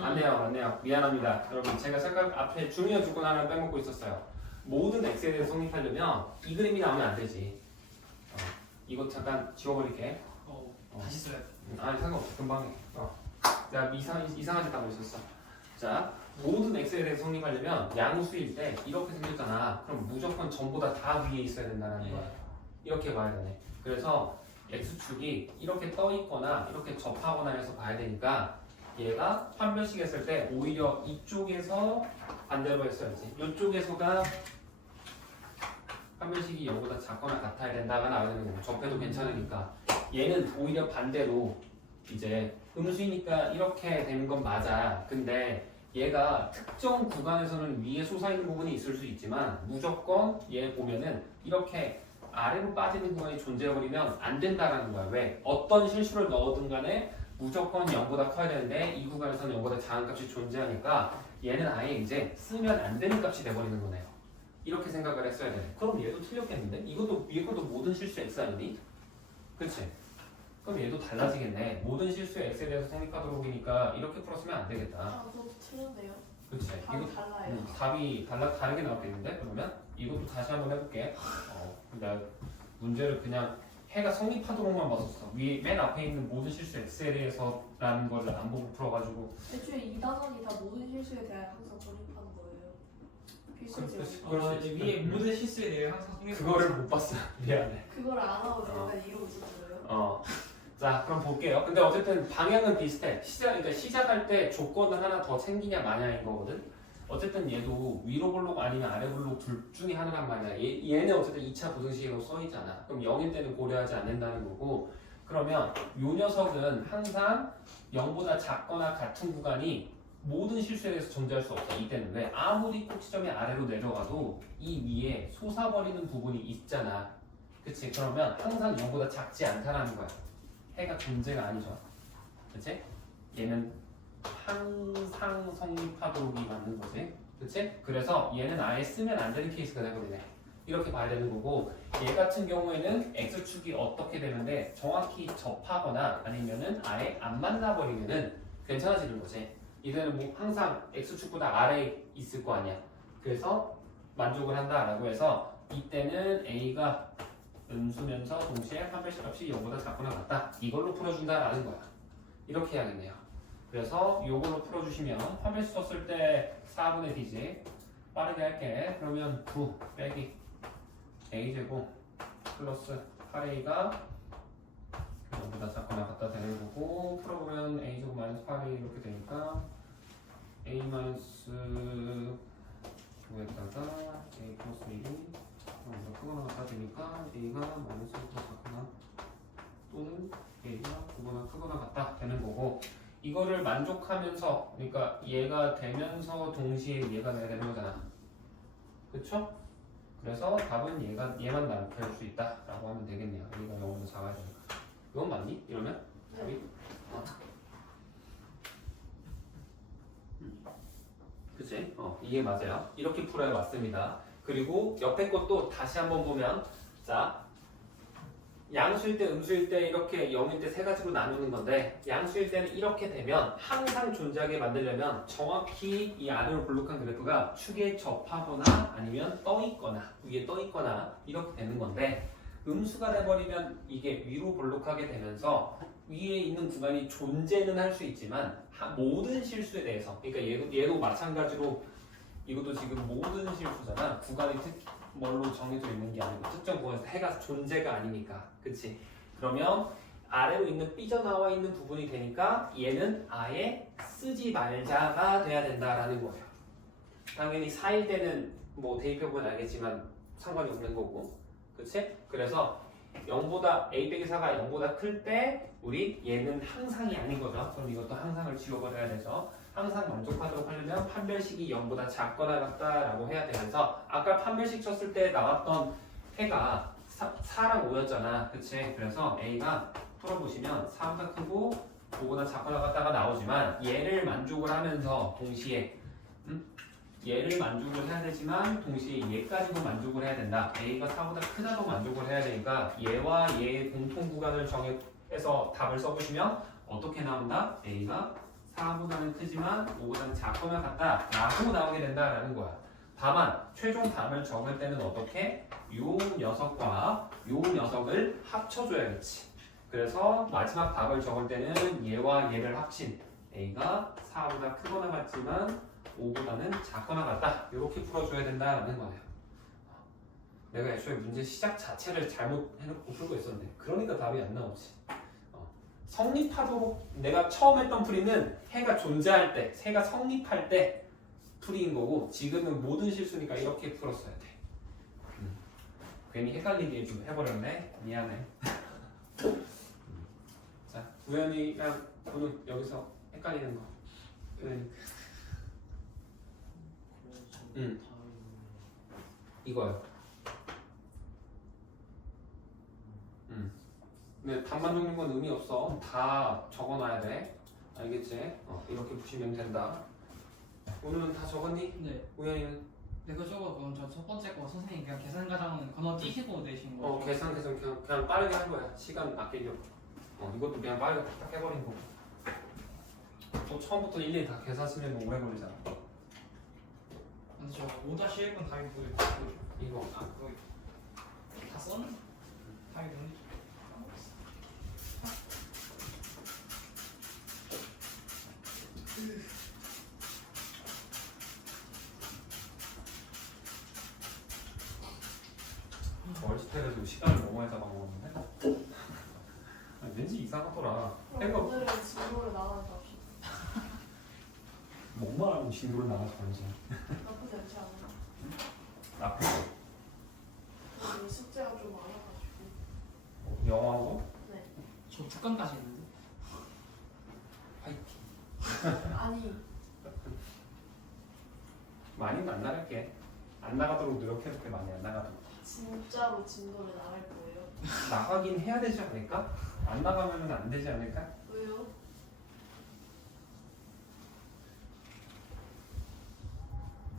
맞네요. 미안합니다. 여러분, 제가 잠깐 앞에 중요한 조건 하나 빼먹고 있었어요. 모든 x에 대해서 성립하려면 이 그림이 나오면 안 되지. 이거 잠깐 지워버릴게. 다시 써야 돼. 아니, 상관없어. 금방 해. 내가 이상한 짓 하고 있었어. 자, 모든 x에 대해서 성립하려면 양수일 때 이렇게 생겼잖아. 그럼 무조건 전보다 다 위에 있어야 된다는 거야. 이렇게 봐야 되네. 그래서 x축이 이렇게 떠 있거나 이렇게 접하거나 해서 봐야 되니까 얘가 판별식 했을 때 오히려 이쪽에서 반대로 했어야지. 이쪽에서가 판별식이 0보다 작거나 같아야 된다가 나와야 되는 거고, 접해도 괜찮으니까. 얘는 오히려 반대로 이제 음수이니까 이렇게 되는 건 맞아. 근데 얘가 특정 구간에서는 위에 솟아있는 부분이 있을 수 있지만 무조건 얘 보면은 이렇게 아래로 빠지는 구간이 존재해버리면 안 된다라는 거야. 왜? 어떤 실수를 넣어든 간에 무조건 0보다 커야 되는데 이 구간에서는 0보다 작은 값이 존재하니까 얘는 아예 이제 쓰면 안 되는 값이 돼버리는 거네요. 이렇게 생각을 했어야 되네. 그럼 얘도 틀렸겠는데? 이것도 위에 것도 모든 실수 x 아니니? 그치? 그럼 얘도 달라지겠네. 모든 실수의 x에 대해서 성립하도록이니까 이렇게 풀었으면 안 되겠다. 저도 틀렸네요. 그치? 답이 달라요. 답이 다르게 나왔겠는데? 그러면 이것도 다시 한번 해볼게. 내가 문제를 그냥 해가 성립하도록만 봤었어. 위에 맨 앞에 있는 모든 실수 x에 대해서라는 거를 안 보고 풀어가지고. 애초에 이 단원이 다 모든 실수에 대해 항상 정립하는 거예요. 필수적으로. 그럴 수 있지. 위에 모든 실수에 대해 항상 성립. 그거를 못 봤어. 미안해. 그걸 안 하고 약간 이러고 있었어요. 자, 그럼 볼게요. 근데 어쨌든 방향은 비슷해. 그러니까 시작할 때 조건을 하나 더 챙기냐 마냐인 거거든. 어쨌든 얘도 위로 볼록 아니면 아래 볼록 둘 중에 하나란 말이야. 얘는 어쨌든 2차 부등식으로 써있잖아. 그럼 0일 때는 고려하지 않는다는 거고, 그러면 요 녀석은 항상 0보다 작거나 같은 구간이 모든 실수에 대해서 존재할 수 없어. 이때는 왜? 아무리 꼭지점이 아래로 내려가도 이 위에 솟아버리는 부분이 있잖아. 그치? 그러면 항상 0보다 작지 않다라는 거야. 해가 존재가 아니죠. 그치? 얘는 항상 성립하도록이 맞는 거지. 그치? 그래서 얘는 아예 쓰면 안 되는 케이스가 되거든요. 이렇게 봐야 되는 거고, 얘 같은 경우에는 x축이 어떻게 되는데 정확히 접하거나 아니면은 아예 안 만나버리면은 괜찮아지는 거지. 이제는 뭐 항상 x축보다 아래에 있을 거 아니야. 그래서 만족을 한다라고 해서 이때는 a가 음수면서 동시에 판별식 값이 0보다 작거나 같다. 이걸로 풀어준다라는 거야. 이렇게 해야겠네요. 그래서 이걸로 풀어주시면 판별식 썼을 때 4분의 d지. 빠르게 할게. 그러면 9 빼기 a제곱 플러스 8a가 0보다 작거나 같다 되는 거고, 풀어보면 a제곱 마이너스 8a 이렇게 되니까 a 마이너스 9에다가 a 플러스 1이 크거나 같다 되니까 a가 마이너스 1보다 작거나 또는 a가 9보다 크거나 같다 되는 거고, 이거를 만족하면서, 그러니까 얘가 되면서 동시에 얘가 돼야 되는 거잖아. 그쵸? 그래서 답은 얘만 남길 수 있다라고 하면 되겠네요. 얘가 0보다 작아야 되니까. 이건 맞니? 이러면? 답이? 그치? 이게 맞아요. 이렇게 풀어야 맞습니다. 그리고 옆에 것도 다시 한번 보면, 자, 양수일 때, 음수일 때 이렇게 0일 때 세 가지로 나누는 건데, 양수일 때는 이렇게 되면 항상 존재하게 만들려면 정확히 이 아래로 볼록한 그래프가 축에 접하거나 아니면 떠 있거나 위에 떠 있거나 이렇게 되는 건데, 음수가 돼버리면 이게 위로 볼록하게 되면서 위에 있는 구간이 존재는 할 수 있지만 모든 실수에 대해서, 그러니까 얘도 마찬가지로 이것도 지금 모든 실수잖아. 구간이 뭘로 정해져 있는 게 아니고 특정 구간에서 해가 존재가 아니니까. 그치? 그러면 아래로 있는 삐져나와 있는 부분이 되니까 얘는 아예 쓰지 말자가 돼야 된다라는 거예요. 당연히 4일 때는 뭐 대입해보면 알겠지만 상관이 없는 거고. 그치? 그래서 0보다 a 빼기 4가 0보다 클 때 우리 얘는 항상이 아닌 거죠. 그럼 이것도 항상을 지워버려야 되죠. 항상 만족하도록 하려면 판별식이 0보다 작거나 같다라고 해야 되면서, 아까 판별식 쳤을 때 나왔던 해가 4랑 5였잖아. 그치? 그래서 a가 풀어보시면 4보다 크고 5보다 작거나 같다가 나오지만 얘를 만족을 하면서 동시에 얘를 만족을 해야 되지만 동시에 얘까지도 만족을 해야 된다. a가 4보다 크다도 만족을 해야 되니까 얘와 얘의 공통 구간을 정해서 답을 써보시면 어떻게 나온다? a가 4보다는 크지만 5보다는 작거나 같다 라고 나오게 된다라는 거야. 다만 최종 답을 적을 때는 어떻게? 요 녀석과 요 녀석을 합쳐줘야겠지. 그래서 마지막 답을 적을 때는 얘와 얘를 합친 A가 4보다 크거나 같지만 5보다는 작거나 같다. 이렇게 풀어줘야 된다라는 거예요. 내가 애초에 문제 시작 자체를 잘못 해놓고 풀고 있었는데 그러니까 답이 안 나오지. 성립하도록 내가 처음 했던 풀이는 해가 존재할 때, 해가 성립할 때 풀이인 거고 지금은 모든 실수니까 이렇게 풀었어야 돼. 괜히 헷갈리게 좀 해버렸네. 미안해. 자, 우연이랑 오늘 여기서 헷갈리는 거. 이거요. 근데 답만 적는 건 의미 없어. 다 적어놔야 돼. 알겠지? 이렇게 보시면 된다. 오늘은 다 적었니? 네. 우연이는? 내가 저거 그럼 저 첫 번째 거 선생님 그냥 계산 과정은 건너뛰시고 내신 거죠? 계산 그냥 빠르게 한 거야. 시간 아끼려고. 이것도 그냥 빠르게 딱 해버린 거고. 또 처음부터 일일이 다 계산하시면 너무 오래 걸리잖아. 근데 저 5-1번 답이 뭐예요? 이거. 그거 다 썼네? 답이 뭐지? 월시텔에도 시간을 너무 많이 잡아먹었는데? 왠지 이상하더라. 그럼 오늘은 진도를 나가는 답시. 뭐만 하고 진도를 나가서 나쁘지 않지 않아요? 나쁘지. 오늘 숙제가 좀 많아가지고. 영어하고? 네. 저 특강까지 있는데? 화이팅. 아니 많이는 안 나갈게. 안 나가도록 노력해볼게. 많이 안 나가도록. 진짜로 진도를 나갈 거예요. 나가긴 해야 되지 않을까? 안 나가면 안 되지 않을까? 왜요?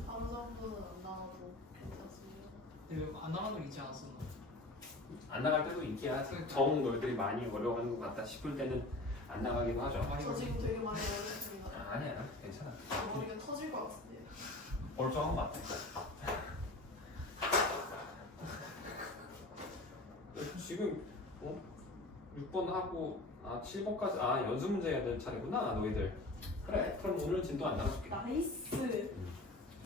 다른 사람들은 안 나가도 괜찮습니다. 근데 안 나간 적 있지 않았었나? 안 나갈 때도 있기야. 정 너희들이 많이 어려워하는 것 같다 싶을 때는 안 나가기도 하죠. 저 지금 되게 많이 어렵습니다. 아니야, 괜찮아. 머리가 터질 것 같습니다. 멀쩡한 것 같아. 지금 6번 하고 7번까지 연습 문제 해야 될 차례구나 너희들. 그래, 그럼 오늘 진도 안 나가줄게. 나이스.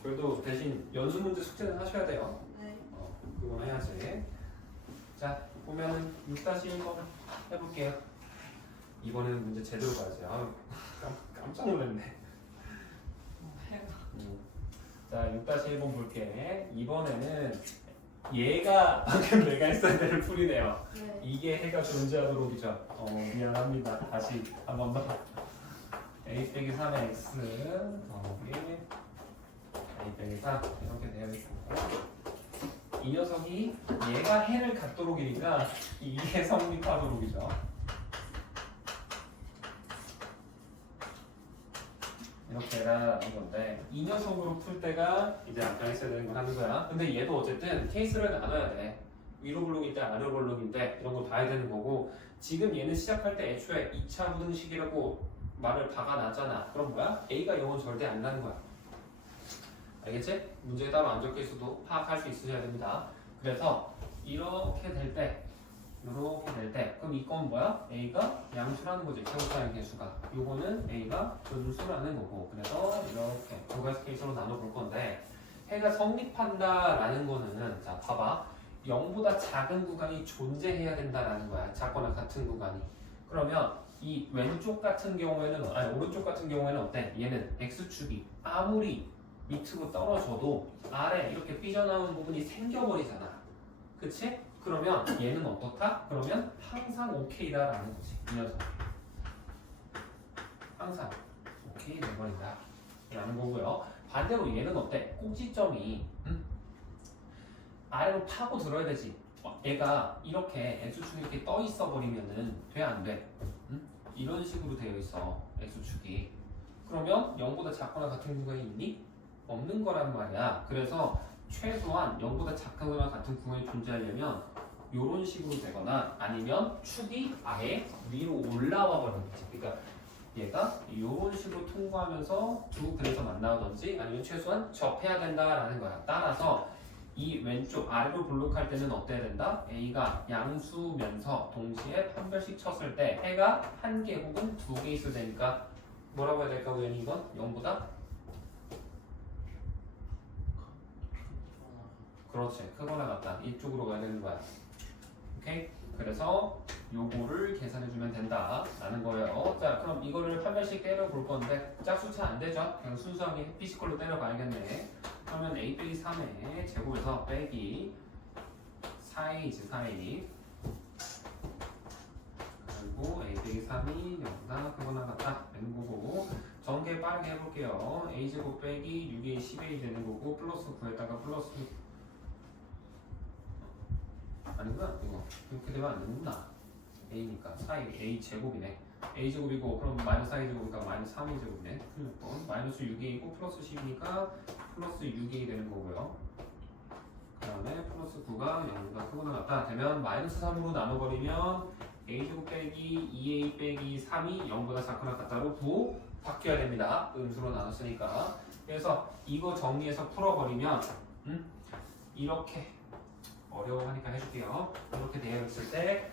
그래도 대신 연습 문제 숙제는 하셔야 돼요. 네. 그건 해야지. 자, 보면은 6-1번 해볼게요. 이번에는 문제 제대로 가야지. 깜짝 놀랐네. 자, 6-1번 볼게. 이번에는 얘가 방금 내가 했어야 될 풀이네요. 네. 이게 해가 존재하도록이죠. 미안합니다. 다시 한 번 더. a 빼기 3의 x 더하기 a 빼기 3 이렇게 되어있습니다. 이 녀석이 얘가 해를 갖도록이니까 이게 성립하도록이죠. 이렇게 해라는 건데 이 녀석으로 풀 때가 이제 아까 했어야 되는 걸 하는 거야. 근데 얘도 어쨌든 케이스를 나눠야 돼. 위로 블록인데 아래 블록인데 이런 거 봐야 되는 거고 지금 얘는 시작할 때 애초에 2차 부등식이라고 말을 박아놨잖아. 그럼 뭐야? A가 0은 절대 안 나는 거야. 알겠지? 문제에 따로 안 적혀 있어도 파악할 수 있으셔야 됩니다. 그래서 이렇게 될 때 그럼 이건 뭐야? A가 양수라는 거지. 최고차의 개수가. 요거는 A가 분수라는 거고. 그래서 이렇게 두 가지 케이스로 나눠볼 건데 해가 성립한다라는 거는 자 봐봐. 0보다 작은 구간이 존재해야 된다라는 거야. 작거나 같은 구간이. 그러면 이 왼쪽 같은 경우에는 오른쪽 같은 경우에는 어때? 얘는 x축이 아무리 밑으로 떨어져도 아래 이렇게 삐져나온 부분이 생겨버리잖아. 그치? 그러면 얘는 어떻다? 그러면 항상 오케이다라는 거지. 이 녀석. 항상 오케이 돼버린다. 라는 거고요. 반대로 얘는 어때? 꼭지점이 아래로 파고 들어야 되지. 얘가 이렇게 x축이 이렇게 떠 있어 버리면은 돼 안 돼? 이런 식으로 되어 있어 x축이. 그러면 0보다 작거나 같은 구간이 있니? 없는 거란 말이야. 그래서 최소한 0보다 작거나 같은 구간이 존재하려면 이런 식으로 되거나 아니면 축이 아예 위로 올라와 버리는 거지. 그러니까 얘가 이런 식으로 통과하면서 두 근에서 만나든지 아니면 최소한 접해야 된다라는 거야. 따라서 이 왼쪽 아래로 블록할 때는 어때야 된다? A가 양수면서 동시에 판별식 쳤을 때 해가 한 개 혹은 두 개 있어야 되니까 뭐라고 해야 될까? 우연히 이건 0보다? 그렇지. 크거나 같다. 이쪽으로 가야 되는 거야. 오케이? 그래서 요거를 계산해주면 된다라는 거예요. 자, 그럼 이거를 판별식 때려볼 건데 짝수차 안 되죠? 그냥 순수하게 피지컬로 때려봐야겠네. 그러면 a 빼기 3의 제곱에서 빼기 4a지 4a 그리고 a 빼기 3이 0보다 크거나 같다 되는 거고 전개 빠르게 해볼게요. a제곱 빼기 6a 10a 되는 거고 플러스 9에다가 플러스 아니구나 이거 이렇게 되면 안 되는구나. a니까 4a a 제곱이네. a 제곱이고 그럼 마이너스 4a 제곱이니까 마이너스 3a 제곱이네. 마이너스 6a이고 플러스 10이니까 플러스 6a 되는 거고요. 그 다음에 플러스 9가 0보다 크거나 같다 되면 마이너스 3으로 나눠버리면 a 제곱 빼기 2a 빼기 3이 0보다 작거나 같다로 부 바뀌어야 됩니다. 음수로 나눴으니까. 그래서 이거 정리해서 풀어버리면 이렇게 어려워하니까 해줄게요. 이렇게 되어 있을 때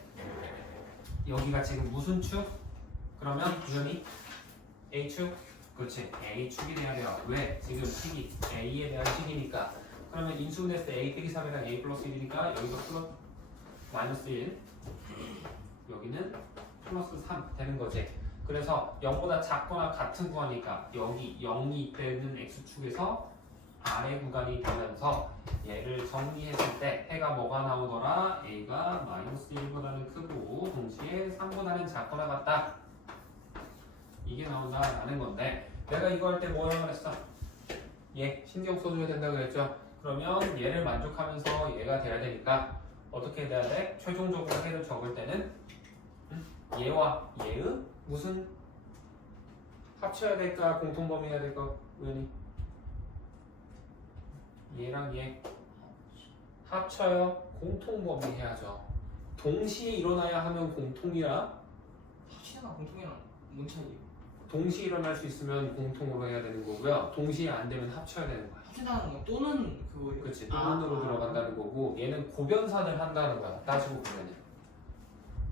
여기가 지금 무슨 축? 그러면 유연이 A축? 그렇지. A축이 돼야 돼요. 왜? 지금 식이 A에 대한 식이니까. 그러면 인수분했을 때 A 빼기 3이랑 A 플러스 1이니까 여기가 플러스 마이너스 1 여기는 플러스 3 되는 거지. 그래서 0보다 작거나 같은 구하니까 여기 0이 되는 X축에서 아래 구간이 되면서 얘를 정리했을 때 해가 뭐가 나오더라? A가 마이너스 1보다는 크고 동시에 3보다는 작거나 같다. 이게 나온다라는 건데 내가 이거 할 때 뭐라고 그랬어? 얘 신경 써줘야 된다고 그랬죠? 그러면 얘를 만족하면서 얘가 돼야 되니까 어떻게 돼야 돼? 최종적으로 해를 적을 때는 얘와 얘의 무슨 합쳐야 될까? 공통범위 해야 될까? 우연히 얘랑 얘 합쳐요. 공통범위 해야죠. 동시에 일어나야 하면 공통이라 합치나 공통이랑 뭔 차이예요? 동시에 일어날 수 있으면 공통으로 해야 되는 거고요. 동시에 안 되면 합쳐야 되는 거야. 합친다는 건 또는 그거예요? 그렇지. 또는으로 들어간다는 거고 얘는 고변산을 한다는 거야. 따지고 보면.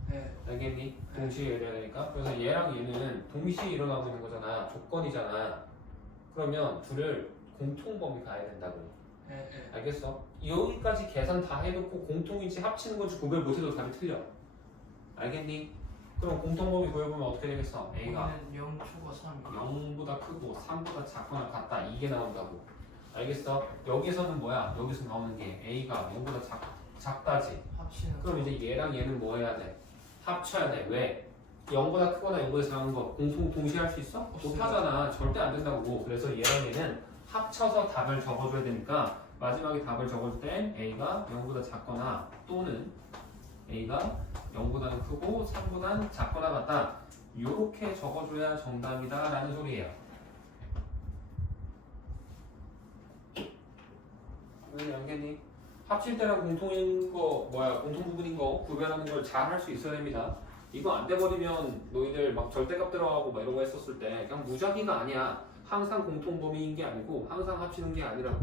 네. 알겠니? 동시에 일어나야 되니까. 그래서 얘랑 얘는 동시에 일어나고 있는 거잖아. 조건이잖아. 그러면 둘을 공통범위 가야 된다고. 네. 네. 알겠어? 여기까지 계산 다 해놓고 공통인지 합치는 건지 구별 못해도 답이 틀려. 알겠니? 그럼 공통범위 구해보면 어떻게 되겠어? A가 0 초과 3 0보다 크고 3보다 작거나 같다. 이게 나온다고. 알겠어? 여기서는 뭐야? 여기서 나오는 게 A가 0보다 작다지. 합치는 그럼 이제 얘랑 얘는 뭐 해야 돼? 합쳐야 돼. 왜? 0보다 크거나 0보다 작은 거 공통 동시에 할 수 있어? 못하잖아. 절대 안 된다고. 그래서 얘랑 얘는 합쳐서 답을 적어줘야 되니까 마지막에 답을 적을 땐 A가 0보다 작거나 또는 A가 0보다는 크고 3보다는 작거나 같다. 이렇게 적어줘야 정답이다 라는 소리예요. 왜 알겠니? 합칠 때랑 공통인 거 공통 부분인 거 구별하는 걸 잘 할 수 있어야 됩니다. 이거 안 돼버리면 너희들 막 절대값 들어가고 막 이런 거 했었을 때 그냥 무작위가 아니야. 항상 공통 범위인 게 아니고 항상 합치는 게 아니라고.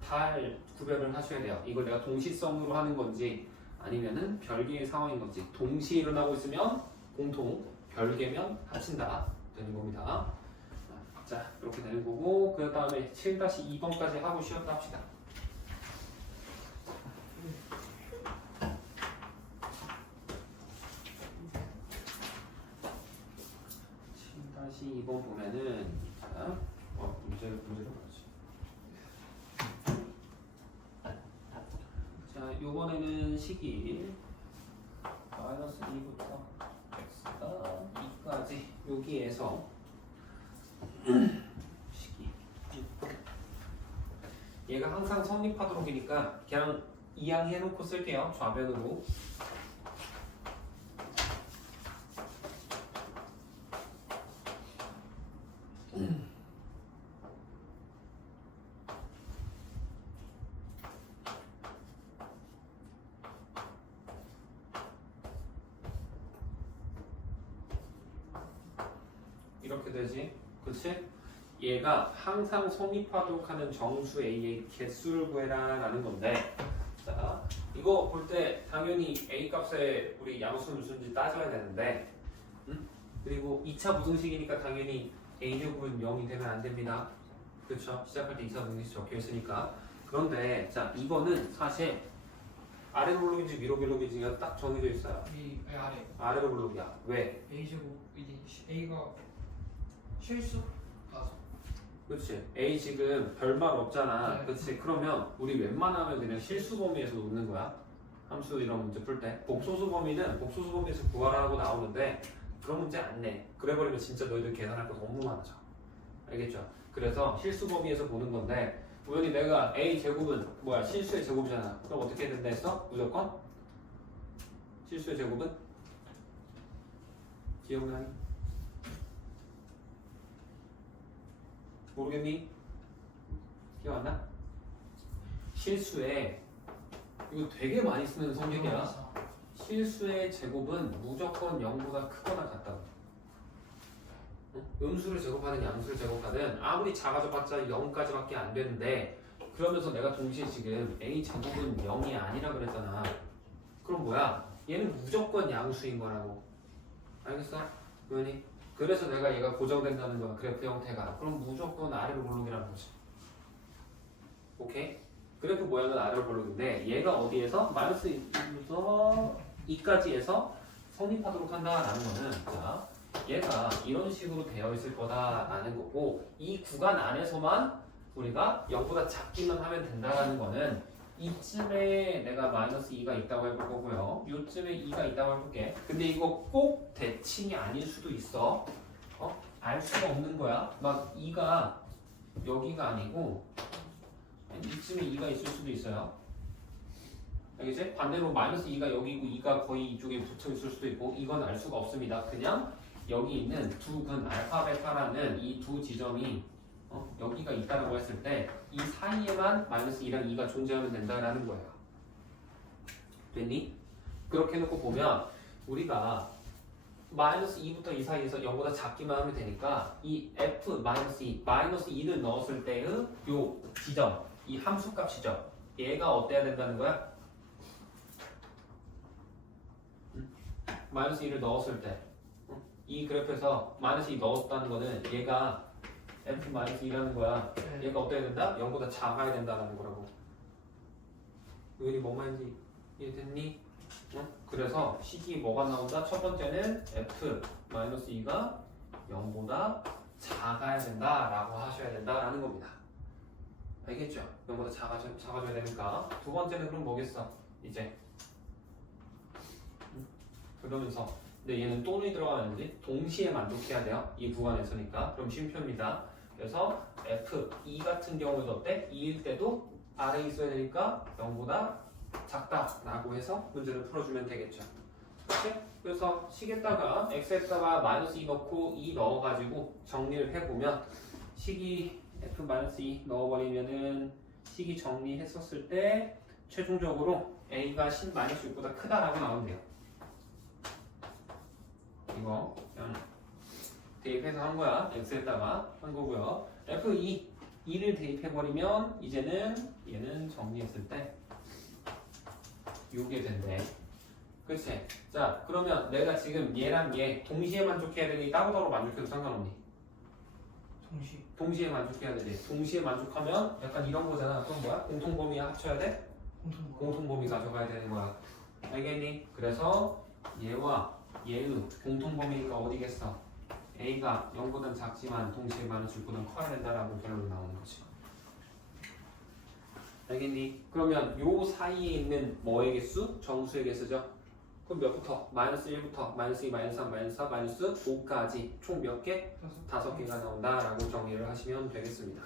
잘 구별을 하셔야 돼요. 이걸 내가 동시성으로 하는 건지 아니면은 별개의 상황인 건지. 동시에 일어나고 있으면 공통, 별개면 합친다 되는 겁니다. 자, 이렇게 되는 거고 그 다음에 7-2번까지 하고 쉬었다 합시다. 7-2번 보면은 자, 문제를 봐야지. 자, 요번에는 식이 마이너스 2부터 x가 2까지 여기에서 식이 얘가 항상 성립하도록이니까 그냥 이항해놓고 쓸게요. 좌변으로. 이렇게 되지. 그치? 얘가 항상 성립하도록 하는 정수 A의 개수를 구해라 라는 건데, 자, 이거 볼 때 당연히 A 값에 우리 양수 무슨지 따져야 되는데, 그리고 2차 부등식이니까 당연히 A제곱은 0이 되면 안 됩니다. 그쵸? 시작할 때 2차 부등식 적혀 있으니까. 그런데 자, 이거는 사실 아래로 블록인지 위로 블록인지가 딱 정해져 있어요. 이 아래 아래로 블록이야. 왜? A 제곱 이제 A가 실수 나서 그렇지. A 지금 별말 없잖아. 네. 그렇지. 그러면 우리 웬만하면 그냥 실수 범위에서 놓는 거야. 함수 이런 문제 풀 때. 복소수 범위는 복소수 범위에서 구하라고 나오는데 그런 문제 안 내. 그래버리면 진짜 너희들 계산할 거 너무 많아져. 알겠죠? 그래서 실수 범위에서 보는 건데 우연히 내가 A 제곱은 뭐야? 실수의 제곱이잖아. 그럼 어떻게 된다 했어? 무조건? 실수의 제곱은? 기억나니? 모르겠니? 기억 안 나? 실수에 이거 되게 많이 쓰는 성질이야. 실수의 제곱은 무조건 0보다 크거나 같다고. 응? 음수를 제곱하든 양수를 제곱하든 아무리 작아져봤자 0까지밖에 안 되는데 그러면서 내가 동시에 지금 A 제곱은 0이 아니라 그랬잖아. 그럼 뭐야? 얘는 무조건 양수인 거라고. 알겠어? 의원이? 그래서 내가 얘가 고정된다는 거야. 그래프 형태가. 그럼 무조건 아래로 볼록이라는 거지. 오케이? 그래프 모양은 아래로 볼록인데 얘가 어디에서? 마이너스 2에서 2까지에서 성립하도록 한다라는 거는 자, 얘가 이런 식으로 되어 있을 거다라는 거고 이 구간 안에서만 우리가 0보다 작기만 하면 된다라는 거는 이쯤에 내가 마이너스 2가 있다고 해볼 거고요. 요쯤에 2가 있다고 해볼게. 근데 이거 꼭 대칭이 아닐 수도 있어. 알 수가 없는 거야. 막 2가 여기가 아니고 이쯤에 2가 있을 수도 있어요. 알겠지? 반대로 마이너스 2가 여기고 2가 거의 이쪽에 붙어 있을 수도 있고 이건 알 수가 없습니다. 그냥 여기 있는 두 근 알파 베타라는 이 두 지점이 여기가 있다라고 했을 때 이 사이에만 마이너스 2랑 2가 존재하면 된다라는 거예요. 됐니? 그렇게 해놓고 보면 우리가 마이너스 2부터 2 사이에서 0보다 작기만 하면 되니까 이 f 마이너스 2, 마이너스 2를 넣었을 때의 요 지점, 이 함수값이죠. 얘가 어때야 된다는 거야? 마이너스 2를 넣었을 때 이 그래프에서 마이너스 2 넣었다는 거는 얘가 f 마이너스 2라는 거야. 얘가 어때야 된다? 0보다 작아야 된다는 거라고. 의원이 뭔 말인지 이해됐니? 그래서 식이 뭐가 나온다? 첫 번째는 f 마이너스 2가 0보다 작아야 된다라고 하셔야 된다라는 겁니다. 알겠죠? 0보다 작아져야 되니까. 두 번째는 그럼 뭐겠어? 이제 그러면서 근데 얘는 또는 들어가는지 동시에 만족해야 돼요. 이 구간에서니까. 그럼 쉼표입니다. 그래서 f 2 같은 경우에도 어때? 2일 때도 아래에 있어야 되니까 0보다 작다라고 해서 문제를 풀어주면 되겠죠. 오케이? 그래서 식에다가 x에다가 마이너스 2 넣고 2 넣어가지고 정리를 해보면 식이 f 마이너스 2 넣어버리면은 식이 정리했었을 때 최종적으로 a가 10 마이너스 6보다 크다라고 나온대요. 이거 그냥 대입해서 한 거야. x에다가 한 거고요. f2 2를 대입해버리면 이제는 얘는 정리했을 때 요게 된대. 그치? 자 그러면 내가 지금 얘랑 얘 동시에 만족해야 되니 따로따로 만족해도 상관없니? 동시에 만족해야 되지. 동시에 만족하면 약간 이런 거잖아. 그럼 뭐야? 공통범위 합쳐야 돼? 공통범위 가져가야 되는 거야. 알겠니? 그래서 얘와 얘의 공통범위가 어디겠어? A가 0보단 작지만 동시에 마이너스 6보단 커야 된다라고 결론이 나오는 거지. 알겠니? 그러면 요 사이에 있는 뭐의 개수? 정수의 개수죠? 그럼 몇부터? 마이너스 1부터 마이너스 2, 마이너스 3, 마이너스 4, 마이너스 5까지 총 몇 개? 5개가 나온다라고 정리를 하시면 되겠습니다.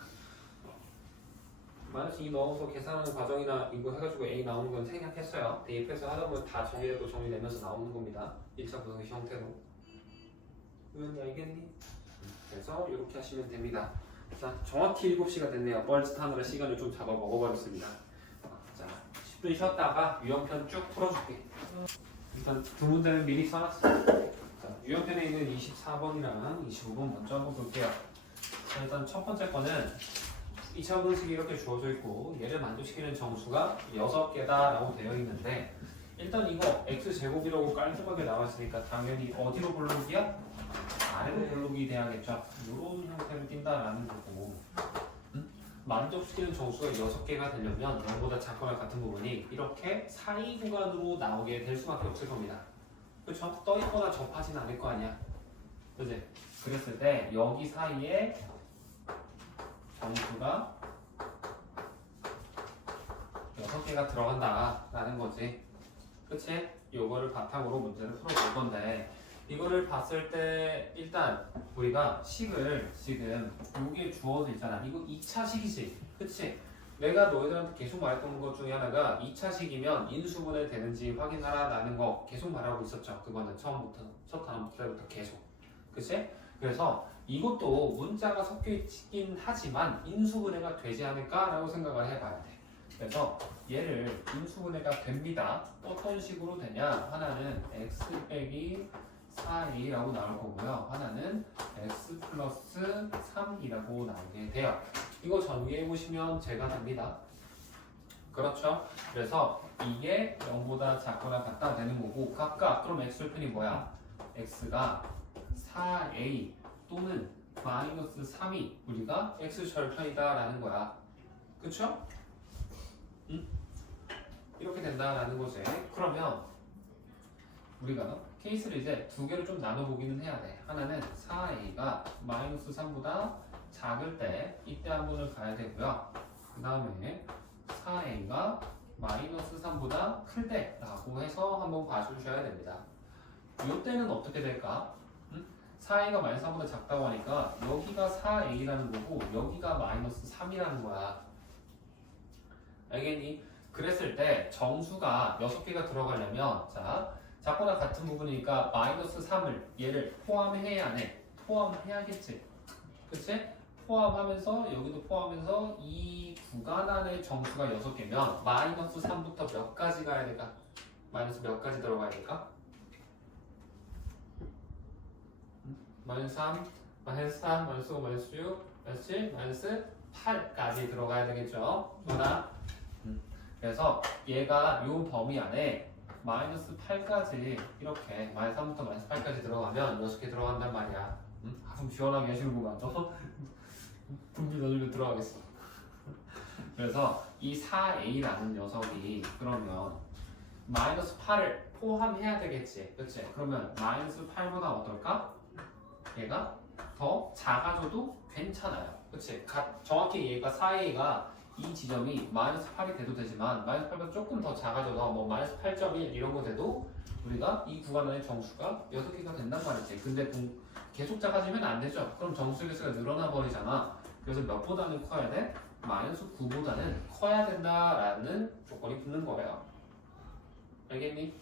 마이너스 2 넣어서 계산하는 과정이나 이거 해가지고 A 나오는 건 생략했어요. 대입해서 하다 보면 다 정리되고 정리되면서 나오는 겁니다. 1차 부등식 형태로. 의원이 알겠니? 그래서 이렇게 하시면 됩니다. 자, 정확히 7시가 됐네요. 뻘짓 하느라 시간을 좀 잡아 먹어버렸습니다. 자, 10분 쉬었다가 유형편 쭉 풀어줄게. 일단 두 문제는 미리 써놨어. 자, 유형편에 있는 24번이랑 25번 먼저 한번 볼게요. 자, 일단 첫 번째 거는 2차 방식이 이렇게 주어져 있고 얘를 만족시키는 정수가 6개다 라고 되어 있는데 일단 이거 x제곱이라고 깔끔하게 나왔으니까 당연히 어디로 블록이야? 아래로 블록이 돼야겠죠. 이런 형태로 띈다라는 거고 만족시키는 정수가 6개가 되려면 0보다 작거나 같은 부분이 이렇게 사이 구간으로 나오게 될 수밖에 없을 겁니다. 그렇죠? 떠있거나 접하진 않을 거 아니야. 그지? 그랬을 때 여기 사이에 정수가 6개가 들어간다라는 거지. 그치? 요거를 바탕으로 문제를 풀어볼 건데 이거를 봤을 때 일단 우리가 식을 지금 요게 주어져 있잖아. 이거 2차식이지. 그치? 내가 너희들한테 계속 말했던 것 중에 하나가 2차식이면 인수분해 되는지 확인하라라는 거 계속 말하고 있었죠. 그거는 처음부터 첫 단어부터 계속. 그치? 그래서 이것도 문자가 섞여 있긴 하지만 인수분해가 되지 않을까라고 생각을 해봐야 돼. 그래서 얘를 인수분해가 됩니다. 어떤 식으로 되냐? 하나는 x 빼기 4a라고 나올 거고요. 하나는 x 플러스 3이라고 나오게 돼요. 이거 정리해 보시면 제가 됩니다. 그렇죠? 그래서 이게 0보다 작거나 같다 되는 거고 각각 그럼 x절편이 뭐야? x가 4a 또는 마이너스 3이 우리가 x절편이다 라는 거야. 그쵸? 응? 이렇게 된다라는 거지. 그러면 우리가 케이스를 이제 두 개로 좀 나눠보기는 해야 돼. 하나는 4a가 마이너스 3보다 작을 때 이때 한 번을 가야 되고요. 그 다음에 4a가 마이너스 3보다 클 때라고 해서 한번 봐주셔야 됩니다. 이때는 어떻게 될까? 4a가 마이너스 3보다 작다고 하니까 여기가 4a라는 거고 여기가 마이너스 3이라는 거야. 알겠니? 그랬을 때 정수가 6개가 들어가려면 자 작거나 같은 부분이니까 마이너스 3을 얘를 포함해야 안 해? 포함해야겠지. 그치? 포함하면서 여기도 포함해서 이 구간 안에 정수가 6개면 마이너스 3부터 몇 가지 가야 될까? 마이너스 몇 가지 들어가야 될까? 마이너스 3, 마이너스 4, 마이너스 5, 마이너스 6, 마이너스 7, 마이너스 8까지 들어가야 되겠죠? 맞아? 그래서 얘가 이 범위 안에 마이너스 8까지 이렇게 마이너스 3부터 마이너스 8까지 들어가면 6개 들어간단 말이야. 좀 시원하게 하시는구만. 분비 넣으면 들어가겠어. 그래서 이 4a라는 녀석이 그러면 마이너스 8을 포함해야 되겠지. 그치? 그러면 마이너스 8보다 어떨까? 얘가 더 작아져도 괜찮아요. 그치? 정확히 얘가 4a가 이 지점이 마이너스 8이 돼도 되지만 마이너스 8보다 조금 더 작아져서 뭐 마이너스 8.1 이런 거 돼도 우리가 이 구간 안에 정수가 6개가 된단 말이지. 근데 계속 작아지면 안 되죠. 그럼 정수의 개수가 늘어나 버리잖아. 그래서 몇보다는 커야 돼? 마이너스 9보다는 커야 된다라는 조건이 붙는 거예요. 알겠니?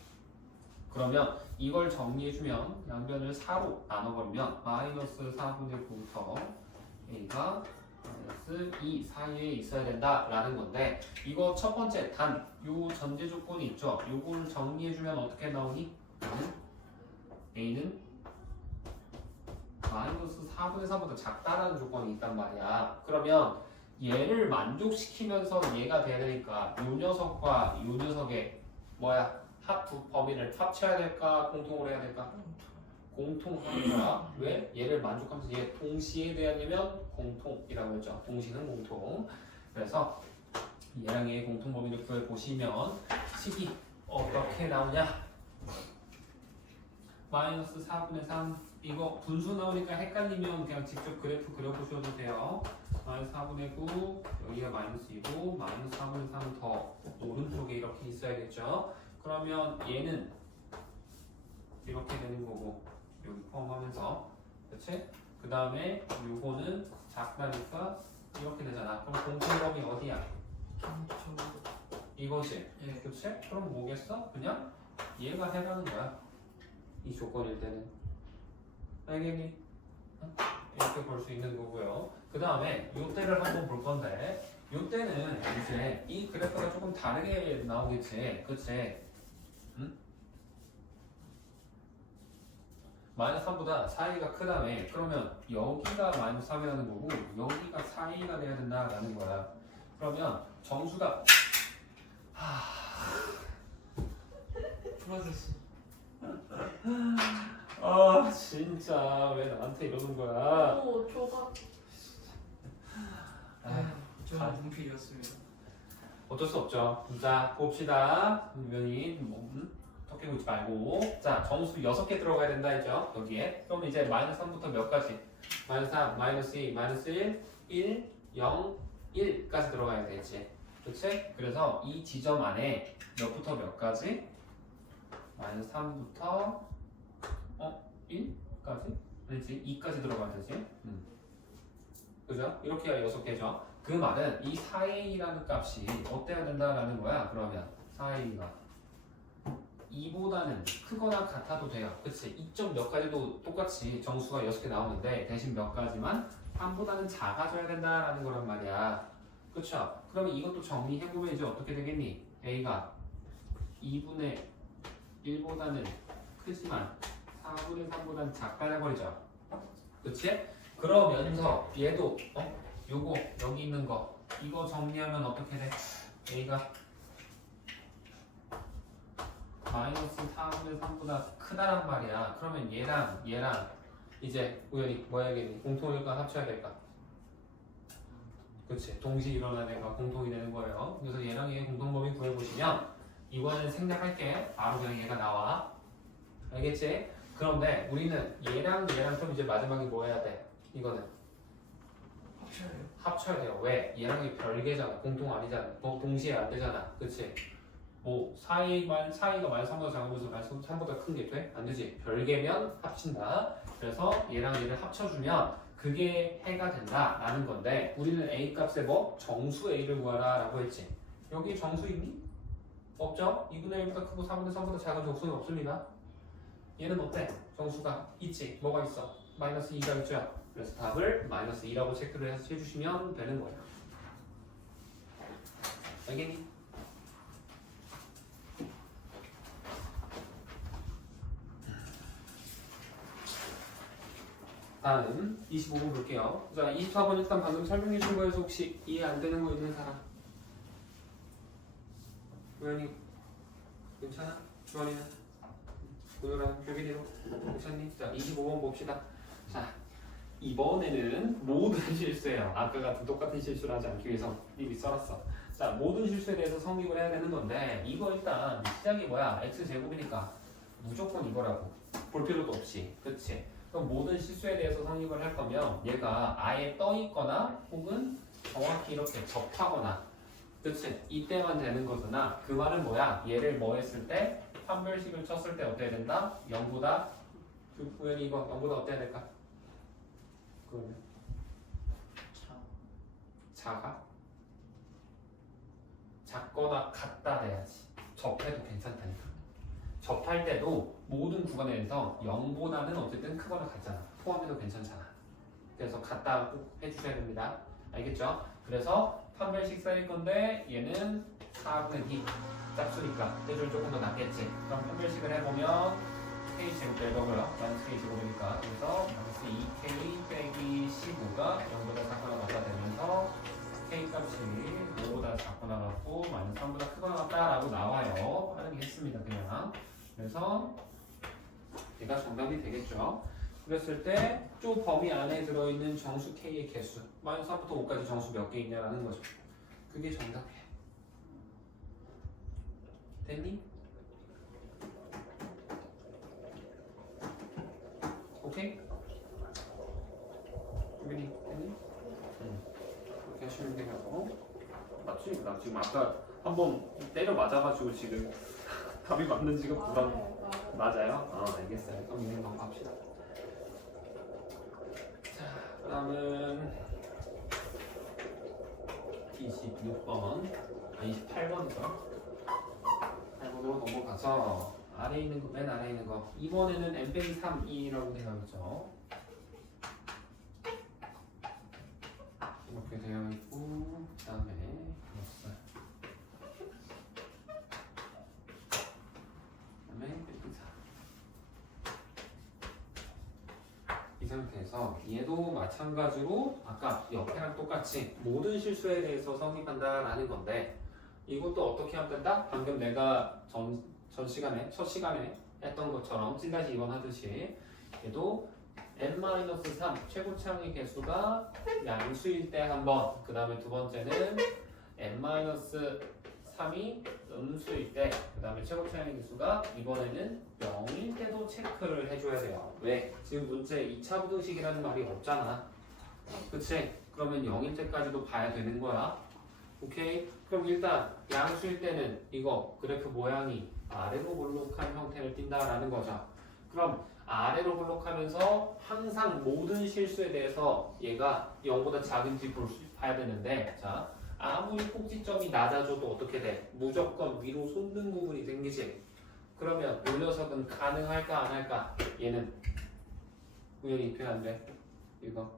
그러면 이걸 정리해주면 양변을 4로 나눠버리면 마이너스 4분의 9부터 a가 마이너스 2 사이에 있어야 된다라는 건데 이거 첫 번째 요 전제 조건이 있죠. 요걸 정리해주면 어떻게 나오니? a는 마이너스 4분의 3보다 작다라는 조건이 있단 말이야. 그러면 얘를 만족시키면서 얘가 돼야 되니까 요 녀석과 요 녀석의 뭐야? 범위를 합쳐야 될까? 공통으로 해야 될까? 공통하니까 왜? 얘를 만족하면서 얘 동시에 대하려면 공통이라고 했죠. 동시는 공통. 그래서 얘랑 얘의 공통 범위를 구해보시면 식이 어떻게 나오냐? 마이너스 4분의 3 이거 분수 나오니까 헷갈리면 그냥 직접 그래프 그려보셔도 돼요. 마이너스 4분의 9 여기가 마이너스 2고 마이너스 4분의 3은 더 오른쪽에 이렇게 있어야겠죠. 그러면 얘는 이렇게 되는 거고 여기 포함하면서 그치? 그 다음에 요거는 작다니까 이렇게 되잖아. 그럼 공통범위 어디야? 이거지? 예. 그치? 그럼 뭐겠어? 그냥 얘가 해라는 거야. 이 조건일 때는. 알겠니? 이렇게 볼 수 있는 거고요. 그 다음에 요때를 한번 볼 건데 요때는 이제 이 그래프가 조금 다르게 나오겠지. 그치? 마이너스 3보다 4a가 크다며. 그러면 여기가 마이너스 3이라는 거고 여기가 4a가 돼야 된다라는 거야. 그러면 정수가 풀어주시. 아 진짜 왜 나한테 이러는 거야? 오 조각. 저는 분필이었습니다. 어쩔 수 없죠. 자 봅시다. 분명히 턱 깨고 있지 말고. 자 정수 6개 들어가야 된다 했죠. 여기에. 그럼 이제 마이너스 3부터 몇 가지? 마이너스 3, 마이너스 2, 마이너스 1, 1, 0, 1까지 들어가야 되지. 그치? 그래서 이 지점 안에 몇부터 몇까지? 마이너스 3부터 1까지? 아니지 2까지 들어가야 되지. 그죠? 이렇게 해야 6개죠. 그 말은 이 4a라는 값이 어때야 된다라는 거야. 그러면 4a가 2보다는 크거나 같아도 돼요. 그치? 2점 몇 가지도 똑같이 정수가 6개 나오는데 대신 몇 가지만 3보다는 작아져야 된다라는 거란 말이야. 그쵸? 그러면 이것도 정리해보면 이제 어떻게 되겠니? a가 2분의 1보다는 크지만 4분의 3보다는 작다 해버리죠. 그치? 그러면서 얘도 요거 여기 있는 거 이거 정리하면 어떻게 돼? a가 마이너스 4분의 3보다 크다란 말이야. 그러면 얘랑 이제 우연히 뭐 해야겠니? 공통일까 합쳐야 될까? 그치? 동시에 일어나는 애가 공통이 되는 거예요. 그래서 얘랑 얘의 공통범위 구해보시면 이거는 생략할게. 바로 그냥 얘가 나와. 알겠지? 그런데 우리는 얘랑 좀 이제 마지막에 뭐 해야 돼? 이거는 합쳐야 돼요. 왜? 얘랑 얘 별개잖아. 공통 아니잖아. 동시에 안 되잖아. 그치? 뭐 사이가 마이너스 3보다 작으면서 마이너스 3보다 큰 게 돼? 안 되지. 별개면 합친다. 그래서 얘랑 얘를 합쳐주면 그게 해가 된다라는 건데 우리는 a 값에 뭐? 정수 a를 구하라 라고 했지. 여기 정수 있니? 없죠? 2분의 1보다 크고 4분의 3보다 작은 정수는 없습니다. 얘는 어때? 정수가 있지. 뭐가 있어? 마이너스 2가 있죠. 그래서 답을 마이너스 2라고 체크를 해서 해주시면 되는 거예요. 알겠니? 다음 25번 볼게요. 자, 24번 일단 방금 설명해 준 거에서 혹시 이해 안 되는 거 있는 사람? 우연히 괜찮아? 주원이는? 고요랑 규빈이로 괜찮니? 자, 25번 봅시다. 자, 이번에는 모든 실수예요. 아까 같은 똑같은 실수를 하지 않기 위해서 미리 써놨어. 자, 모든 실수에 대해서 성립을 해야 되는 건데 이거 일단 시작이 뭐야? x제곱이니까 무조건 이거라고. 볼 필요도 없이. 그치? 그럼 모든 실수에 대해서 성립을 할 거면 얘가 아예 떠 있거나 혹은 정확히 이렇게 접하거나 그치? 이때만 되는 거구나. 그 말은 뭐야? 얘를 뭐 했을 때? 판별식을 쳤을 때 어때야 된다? 0보다 우연히 이거 0보다 어때야 될까? 그러면 작아? 작거나 같다 돼야지. 접해도 괜찮다니까. 접할 때도 모든 구간에 대해서 0보다는 어쨌든 크거나 같잖아. 포함해도 괜찮잖아. 그래서 같다 꼭 해주셔야 됩니다. 알겠죠? 그래서 판별식 쌓일 건데 얘는 4분의 D 짝수니까 대줄 조금 더 낫겠지. 그럼 판별식을 해보면 K제곱 될 거고요. 마이너스 K제곱이니까 그래서 마이너스 2K 빼기 15가 0보다 작거나 같다 되면서 K 값이 5보다 작거나 같고 마이너스 3보다 크거나 같다라고 나와요. 빠르게 했습니다. 그냥. 그래서 얘가 정답이 되겠죠. 그랬을 때 조 범위 안에 들어있는 정수 K의 개수 마이너스 3부터 5까지 정수 몇 개 있냐라는 거죠. 그게 정답이에요. 됐니? 오케이? 유빈이 됐니? 응. 이렇게 하시면 되고 맞지? 나 지금 아까 한번 때려 맞아가지고 지금 답이 맞는지가 불안. 맞아요? 알겠어요. 그럼 이제 넘어갑시다. 자, 그다음은 26번, 28번이죠. 8번으로 넘어가서 아래에 있는 거, 맨 아래에 있는 거. 이번에는 n-3이라고 되어있죠. 이렇게 되어 있고, 그 다음에 없어요. 그 다음에 n-4. 상태에서 얘도 마찬가지로 아까 옆에랑 똑같이 모든 실수에 대해서 성립한다라는 건데 이것도 어떻게 하면 된다? 방금 내가 첫 시간에 했던 것처럼 찐다시 2번 하듯이 얘도 n-3 최고차항의 개수가 양수일 때 한 번, 그 다음에 두 번째는 n-3이 음수일 때, 그 다음에 최고차항의 개수가 이번에는 0일 때도 체크를 해줘야 돼요. 왜? 지금 문제 2차 부등식이라는 말이 없잖아. 그치? 그러면 0일 때까지도 봐야 되는 거야. 오케이? 그럼 일단 양수일 때는 이거 그래프 모양이 아래로 볼록한 형태를 띈다라는 거죠. 그럼 아래로 볼록하면서 항상 모든 실수에 대해서 얘가 0보다 작은지 봐야 되는데 자 아무리 꼭지점이 낮아져도 어떻게 돼? 무조건 위로 솟는 부분이 생기지. 그러면 요 녀석은 가능할까 안 할까? 얘는 우연히 표현 안 돼. 이거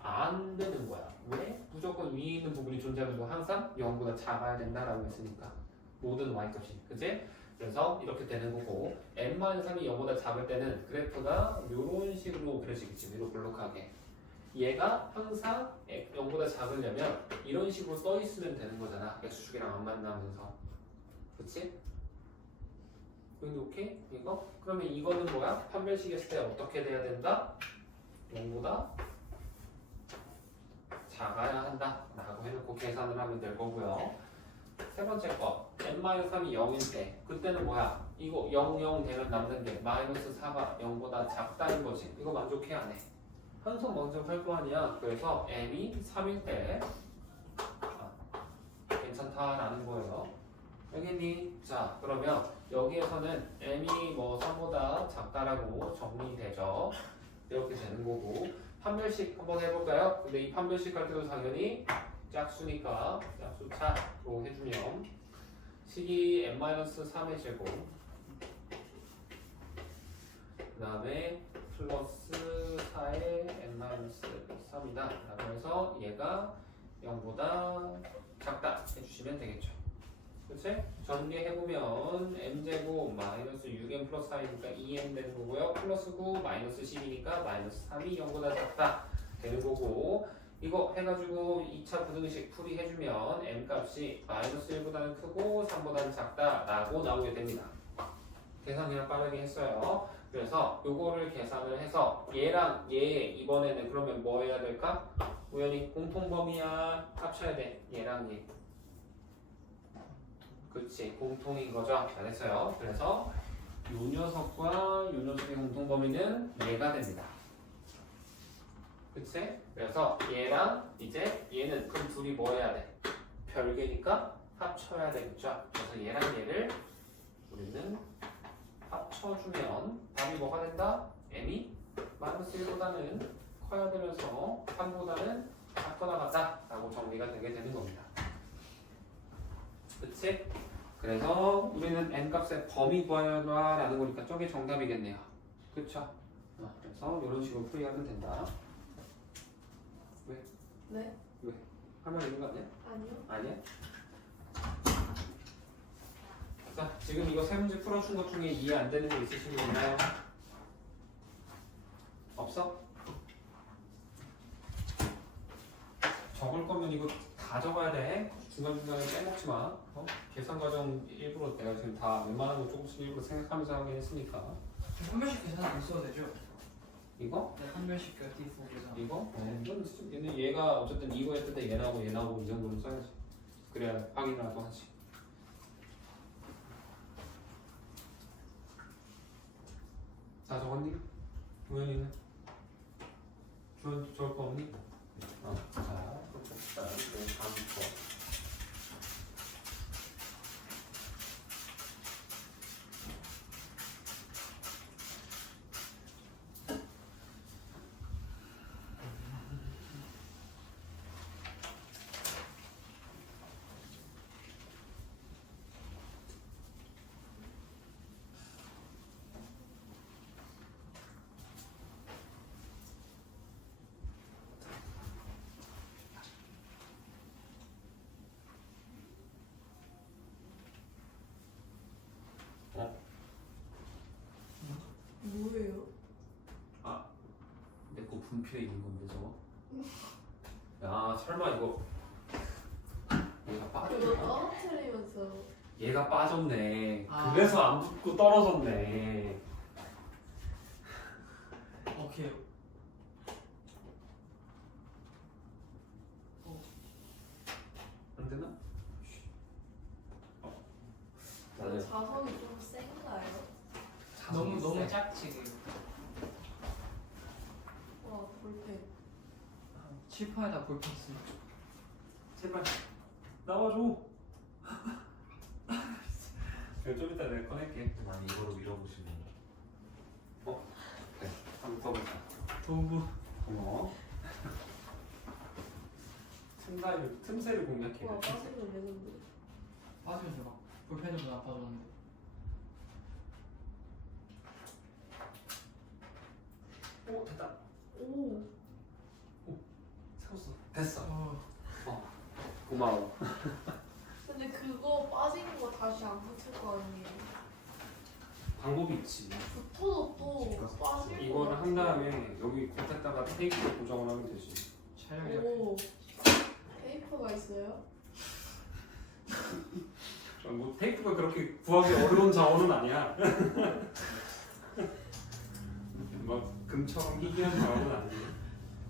안 되는 거야. 왜? 무조건 위에 있는 부분이 존재하면서 항상 0보다 작아야 된다라고 했으니까 모든 y값이 그치? 그래서 이렇게 되는 거고 n-3이 0보다 작을 때는 그래프가 이런 식으로 그려지겠지. 위로 볼록하게 얘가 항상 0보다 작으려면 이런 식으로 떠 있으면 되는 거잖아. x축이랑 안 만나면서 그치? 여기 오케이? 이거? 그러면 이거는 뭐야? 판별식 했을 때 어떻게 돼야 된다? 0보다 작아야 한다 라고 해놓고 계산을 하면 될 거고요. 세 번째 거 n-3이 0일 때 그때는 뭐야? 이거 0, 0 되면 남는 게 마이너스 4가 0보다 작다는 거지. 이거 만족해 안 해? 항상 만족할 거 아니야. 그래서 n이 3일 때 괜찮다라는 거예요. 알겠니? 자 그러면 여기에서는 n이 뭐 3보다 작다라고 정리되죠. 이렇게 되는 거고 판별식 한번 해볼까요? 근데 이 판별식 할 때도 당연히 짝수니까 짝수차로 해주면 식이 n-3의 제곱 그 다음에 플러스 4의 n-3이다 라고 해서 얘가 0보다 작다 해주시면 되겠죠. 그치? 전개해보면 n제곱 마이너스 6n 플러스 4이니까 2n 되는 거고요. 플러스 9 마이너스 10이니까 마이너스 3이 0보다 작다 되는 거고 이거 해가지고 2차 부등식 풀이해주면 n 값이 마이너스 1보다는 크고 3보다는 작다 라고 나오게 됩니다. 계산 그냥 빠르게 했어요. 그래서 요거를 계산을 해서 얘랑 얘 이번에는 그러면 뭐 해야 될까? 우연히 공통범위야 합쳐야 돼. 얘랑 얘. 그렇지 공통인 거죠. 잘했어요. 그래서 요 녀석과 요 녀석의 공통범위는 얘가 됩니다. 그치? 그래서 얘랑 이제 얘는 그럼 둘이 뭐 해야 돼? 별개니까 합쳐야 되겠죠. 그래서 얘랑 얘를 우리는 합쳐주면 답이 뭐가 된다? n이 마이너스 1보다는 커야 되면서 3보다는 작거나 같다 라고 정리가 되게 되는 겁니다. 그치? 그래서 우리는 n값의 범위 구하라 라는 거니까 저게 정답이겠네요. 그쵸? 그래서 이런 식으로 풀이하면 된다. 왜? 네? 왜? 할 말 있는 거 아니야? 아니요. 아니야? 자, 지금 이거 세 문제 풀어준 것 중에 이해 안 되는 거 있으신 분 있나요? 없어? 적을 거면 이거 다 적어야 돼. 중간중간에 빼먹지 마. 계산 과정 일부러 내가 지금 다 웬만한 거 조금씩 일부러 생각하면서 하긴 했으니까. 판별식 계산 안 써도 되죠? 이거? 네, 판별식 그 디포 계산. 이거? 이건 얘는 얘가 어쨌든 이거 했을 때 얘 나오고 얘 나오고 이 정도는 써야지. 그래야 확인이라도 하지. 다 적었니? 우연이는? 주원 적을 거 없니? 자, 일단 다음 거. 분필에 있는 건데 저거. 야 설마 이거 얘가 그거 빠졌나? 떨어뜨리면서 얘가 빠졌네. 아. 그래서 안 붙고 떨어졌네. 오케이. 안 되나? 나는 자석이 좀 센가요? 너무 자석이 세. 작지. 그. 와 볼펜. 칠판에다 볼펜 쓰. 제발 나와줘. 좀 이따 내가 꺼낼게. 많이 이거로 밀어보시면 그래, 한번 써보자. 도구. 고마워. 틈새를 공략해. 와 빠지면 되는데. 빠지면 대박. 볼펜으로 안 빠졌는데. 오 됐다. 오. 세웠어. 됐어. 어. 고마워. 근데 그거 빠진 거 다시 안 붙을 거 아니에요? 방법이 있지. 붙어도 또 빠질 거 이거를 한 같아요. 다음에 여기 겉에다가 테이프로 고정을 하면 되지. 촬영이 오. 페이퍼가 있어요? 뭐 테이프가 그렇게 구하기 어려운 자원은 아니야. 막 금처럼 희귀한 자원은 아니야.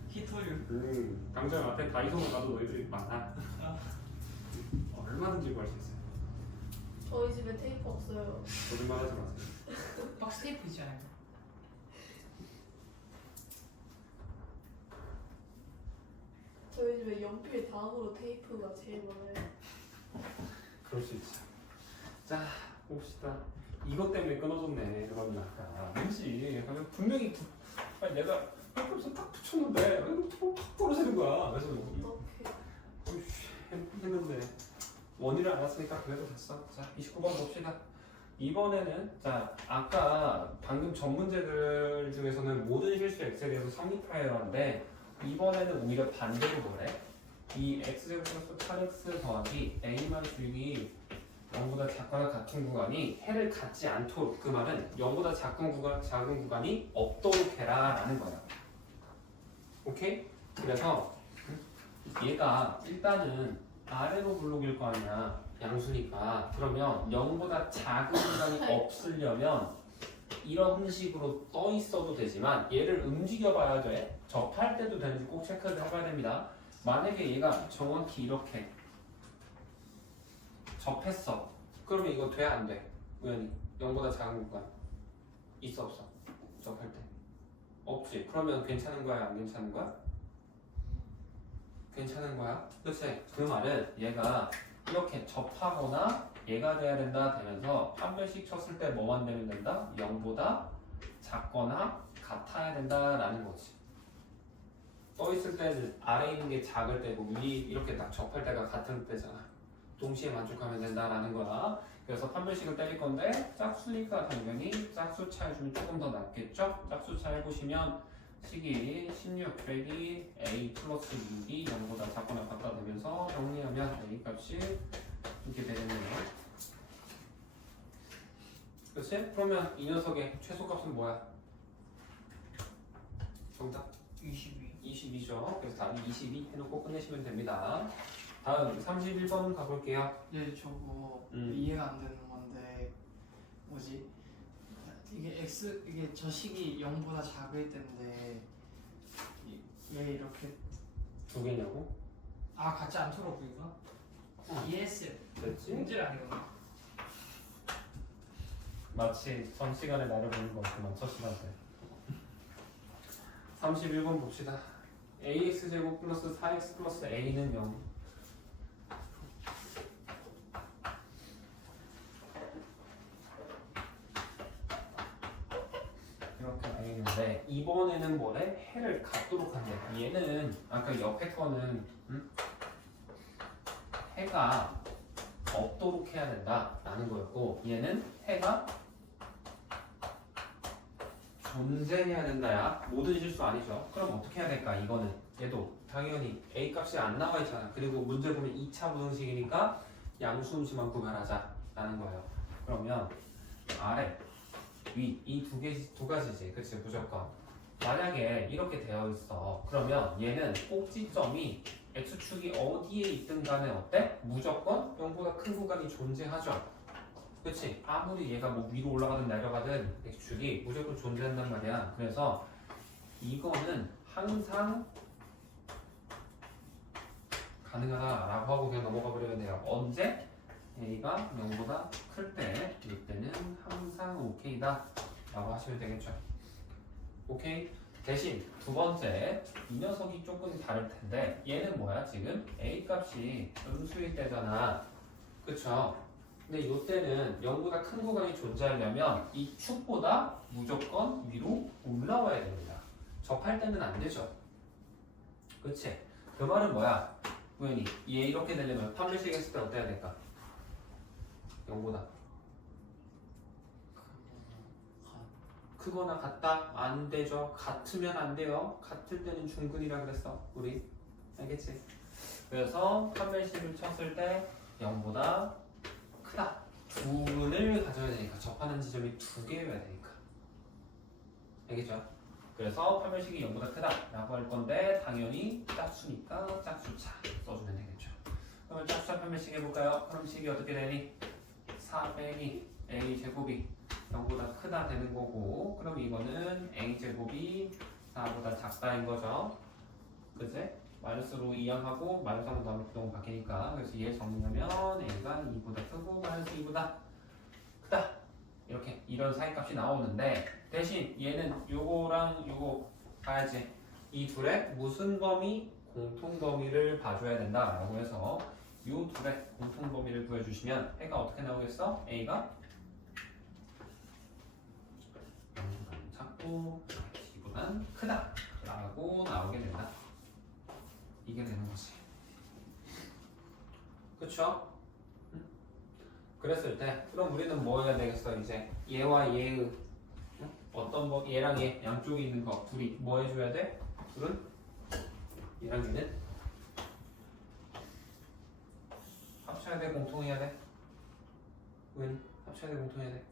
히토류. 당장 앞에 다이소만 가도 너희들이 많아. 얼마든지 구할 수 있어요. 저희 집에 테이프 없어요. 거짓말하지 마세요. 박스 테이프 있지 않아요? 저희 집에 연필 다음으로 테이프가 제일 많아요. 그럴 수 있지. 자 봅시다. 이것 때문에 끊어졌네. 그러면 아까 왠지 분명히 아니 내가 여기서 딱 붙였는데 탁 떨어지는 거야. 그래서 어떻게? 어이씨, 했는데 원인을 알았으니까 그래도 됐어. 자 29번 봅시다. 이번에는 자 아까 방금 전 문제들 중에서는 모든 실수 엑셀에서 성립하여야 하는데 이번에는 오히려 반대로 뭐래? 이 x제곱 플러스 8x 더하기 a만 줄기 0보다 작거나 같은 구간이 해를 갖지 않도록, 그 말은 0보다 작은 구간이 없도록 해라 라는 거야. 오케이? 그래서 얘가 일단은 아래로 블록일 거 아니야. 양수니까. 그러면 0보다 작은 구간이 없으려면 이런 식으로 떠 있어도 되지만 얘를 움직여 봐야 돼. 접할 때도 되는지 꼭 체크를 해봐야 됩니다. 만약에 얘가 정확히 이렇게 접했어. 그러면 이거 돼? 안 돼? 우연히 0보다 작은 구간 있어 없어? 접할 때 없지. 그러면 괜찮은 거야? 안 괜찮은 거야? 괜찮은 거야? 그치? 그 말은 얘가 이렇게 접하거나 얘가 돼야 된다 되면서 한 번씩 쳤을 때 뭐만 되면 된다? 0보다 작거나 같아야 된다라는 거지. 떠 있을 때는 아래에 있는 게 작을 때고 위 이렇게 딱 접할 때가 같은 때잖아. 동시에 만족하면 된다라는 거야. 그래서 판별식을 때릴 건데 짝수니까 당연히 짝수 차 해주면 조금 더 낫겠죠? 짝수 차 해보시면 식이 16 빼기 a 플러스 6이 0보다 작거나 같다 되면서 정리하면 a 값이 이렇게 되겠네요. 그렇지? 그러면 이 녀석의 최소값은 뭐야? 정답? 22. 22죠. 그래서 답이 22 해놓고 끝내시면 됩니다. 다음 31번 가볼게요. 네, 저거 이해가 안 되는 건데 뭐지? 이게 저 식이 0보다 작을 때인데 왜 이렇게 두 개냐고? 같지 않도록 보이구나. 이해했어요. 됐지? 문제를 아니구나. 마치 전 시간에 나를 보는 것 같구만. 첫 시간 때. 31번 봅시다. ax제곱 플러스 4x 플러스 a는 0. 이렇게 돼 있는데 이번에는 뭐래? 해를 갖도록 한대. 얘는 아까 옆에 거는 해가 없도록 해야 된다라는 거였고 얘는 해가 존재해야 된다야. 모든 실수 아니죠. 그럼 어떻게 해야 될까? 이거는 얘도 당연히 a 값이 안 나와 있잖아. 그리고 문제 보면 2차 부등식이니까 양수음수만 구별하자 라는 거예요. 그러면 아래 위 이 두 가지지. 그치 무조건. 만약에 이렇게 되어 있어. 그러면 얘는 꼭지점이 x축이 어디에 있든 간에 어때? 무조건 0보다 큰 구간이 존재하죠. 그치? 아무리 얘가 뭐 위로 올라가든 내려가든 x축이 무조건 존재한단 말이야. 그래서 이거는 항상 가능하다라고 하고 그냥 넘어가 버려야 돼요. 언제? a가 0보다 클 때, 이때는 항상 오케이다 라고 하시면 되겠죠. 오케이? 대신 두 번째, 이 녀석이 조금 다를 텐데 얘는 뭐야? 지금 a 값이 음수일 때잖아. 그쵸? 근데 이때는 0보다 큰 구간이 존재하려면 이 축보다 무조건 위로 올라와야 됩니다. 접할 때는 안 되죠. 그치? 그 말은 뭐야? 우연히 얘 이렇게 되려면 판별식 했을 때 어때야 될까? 0보다 크거나 같다? 안 되죠. 같으면 안 돼요. 같을 때는 중근이라 그랬어. 우리 알겠지? 그래서 판별식을 쳤을 때 0보다 크다. 두근을 가져야 되니까 접하는 지점이 두 개여야 되니까. 알겠죠? 그래서 판별식이 0보다 크다 라고 할 건데 당연히 짝수니까 짝수차 써주면 되겠죠. 그러면 짝수차 판별식 해볼까요? 그럼 식이 어떻게 되니? 4 빼기 a 제곱이 0보다 크다 되는 거고, 그럼 이거는 a 제곱이 4보다 작다인 거죠. 그제? 마이너스로 이항하고 마이너스 한번 더하면 부동은 바뀌니까. 그래서 얘 정리하면 a가 2보다 크고 마이너스 2보다 크다. 이렇게 이런 사이값이 나오는데 대신 얘는 요거랑 요거 봐야지. 이 둘의 무슨 범위? 공통 범위를 봐줘야 된다라고 해서 요 둘의 공통 범위를 구해주시면 해가 어떻게 나오겠어? a가 0보다 작고 b보다 크다 라고 나오게 된다. 이게 되는 거지. 그쵸? 응? 그랬을 때 그럼 우리는 뭐 해야 되겠어? 이제 얘와 얘의 응? 어떤 거 얘랑 얘 양쪽에 있는 거 둘이 뭐 해줘야 돼? 둘은 얘랑 얘는 합쳐야 돼? 공통해야 돼? 왜? 합쳐야 돼? 공통해야 돼?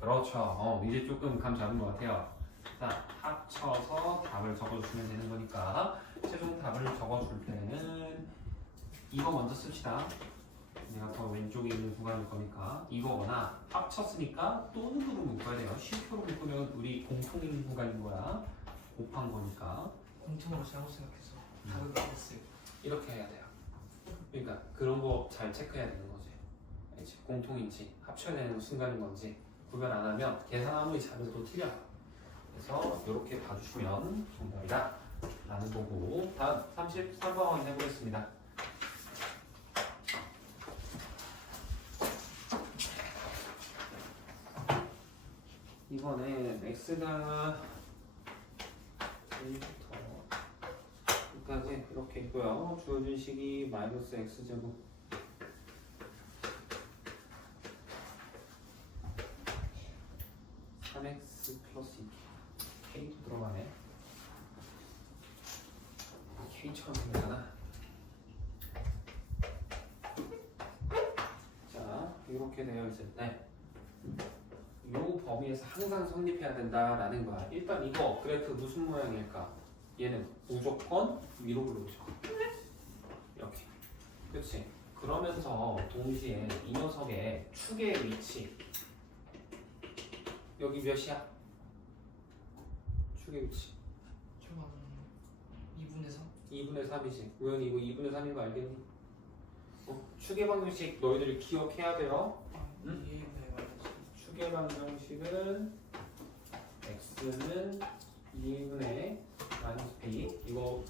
그렇죠. 이제 조금 감 잡은 것 같아요. 자, 합쳐서 답을 적어주시면 되는 거니까 최종 답을 적어줄 때는 이거 먼저 씁시다. 내가 더 왼쪽에 있는 구간일 거니까 이거거나 합쳤으니까 또는으로 묶어야 돼요. 쉼표로 묶으면 우리 공통인 구간인 거야. 곱한 거니까 공통으로 잘못 생각해서 답을 못했어요. 이렇게 해야 돼요. 그러니까 그런 거 잘 체크해야 되는 거지. 알지? 공통인지 합쳐야 되는 순간인 건지 구별 안 하면 계산 아무리 잘해도 틀려. 그래서 이렇게 봐주시면 정답이다 라는 거고, 다음 33번 해보겠습니다. 이번엔 x가 1부터 여기까지 이렇게 있고요. 주어진 식이 마이너스 x제곱 3x 플러스 2k k도 들어가네. k처럼 생겼잖아. 자, 이렇게 되어 있을 때 이 범위에서 항상 성립해야 된다라는 거야. 일단 이거 그래프 무슨 모양일까? 얘는 무조건 위로 올라오죠. 이렇게. 그치? 그러면서 동시에 이 녀석의 축의 위치 여기 몇이야? 축의 위치 초반 2분의 3? 2분의 3이지. 우연히 이거 2분의 3인 거 알겠니? 축의 방정식 너희들이 기억해야 돼요. 응? 예, 네, 맞았어. 축의 방정식은 x는 2분의 마이너스 b. 이거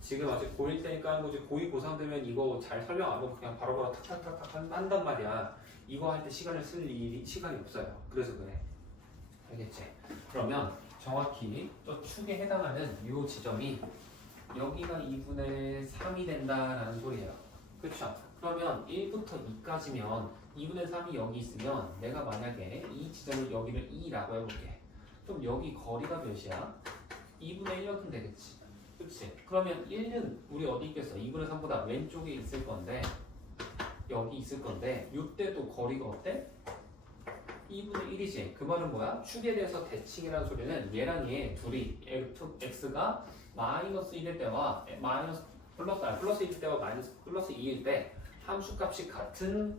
지금 아직 고1 때니까 하는 거지. 고2 고3 되면 이거 잘 설명 안 하고 그냥 바로바로 탁탁탁탁 한단 말이야. 이거 할 때 시간을 쓸 시간이 없어요. 그래서 그래. 알겠지? 그러면 정확히 저 축에 해당하는 이 지점이 여기가 2분의 3이 된다라는 소리예요. 그렇죠? 그러면 1부터 2까지면 2분의 3이 여기 있으면 내가 만약에 이 지점을 여기를 2라고 해볼게. 그럼 여기 거리가 몇이야? 2분의 1만큼 되겠지. 그렇지? 그러면 1은 우리 어디 있겠어? 2분의 3보다 왼쪽에 있을 건데 여기 있을 건데 이때도 거리가 어때? 2분의 1이지. 그 말은 뭐야? 축에 대해서 대칭이라는 소리는 얘랑 얘 둘이 x가 마이너스 1일 때와 마이너스 플러스 1일 때와 마이너스 플러스 2일 때 함수값이 같은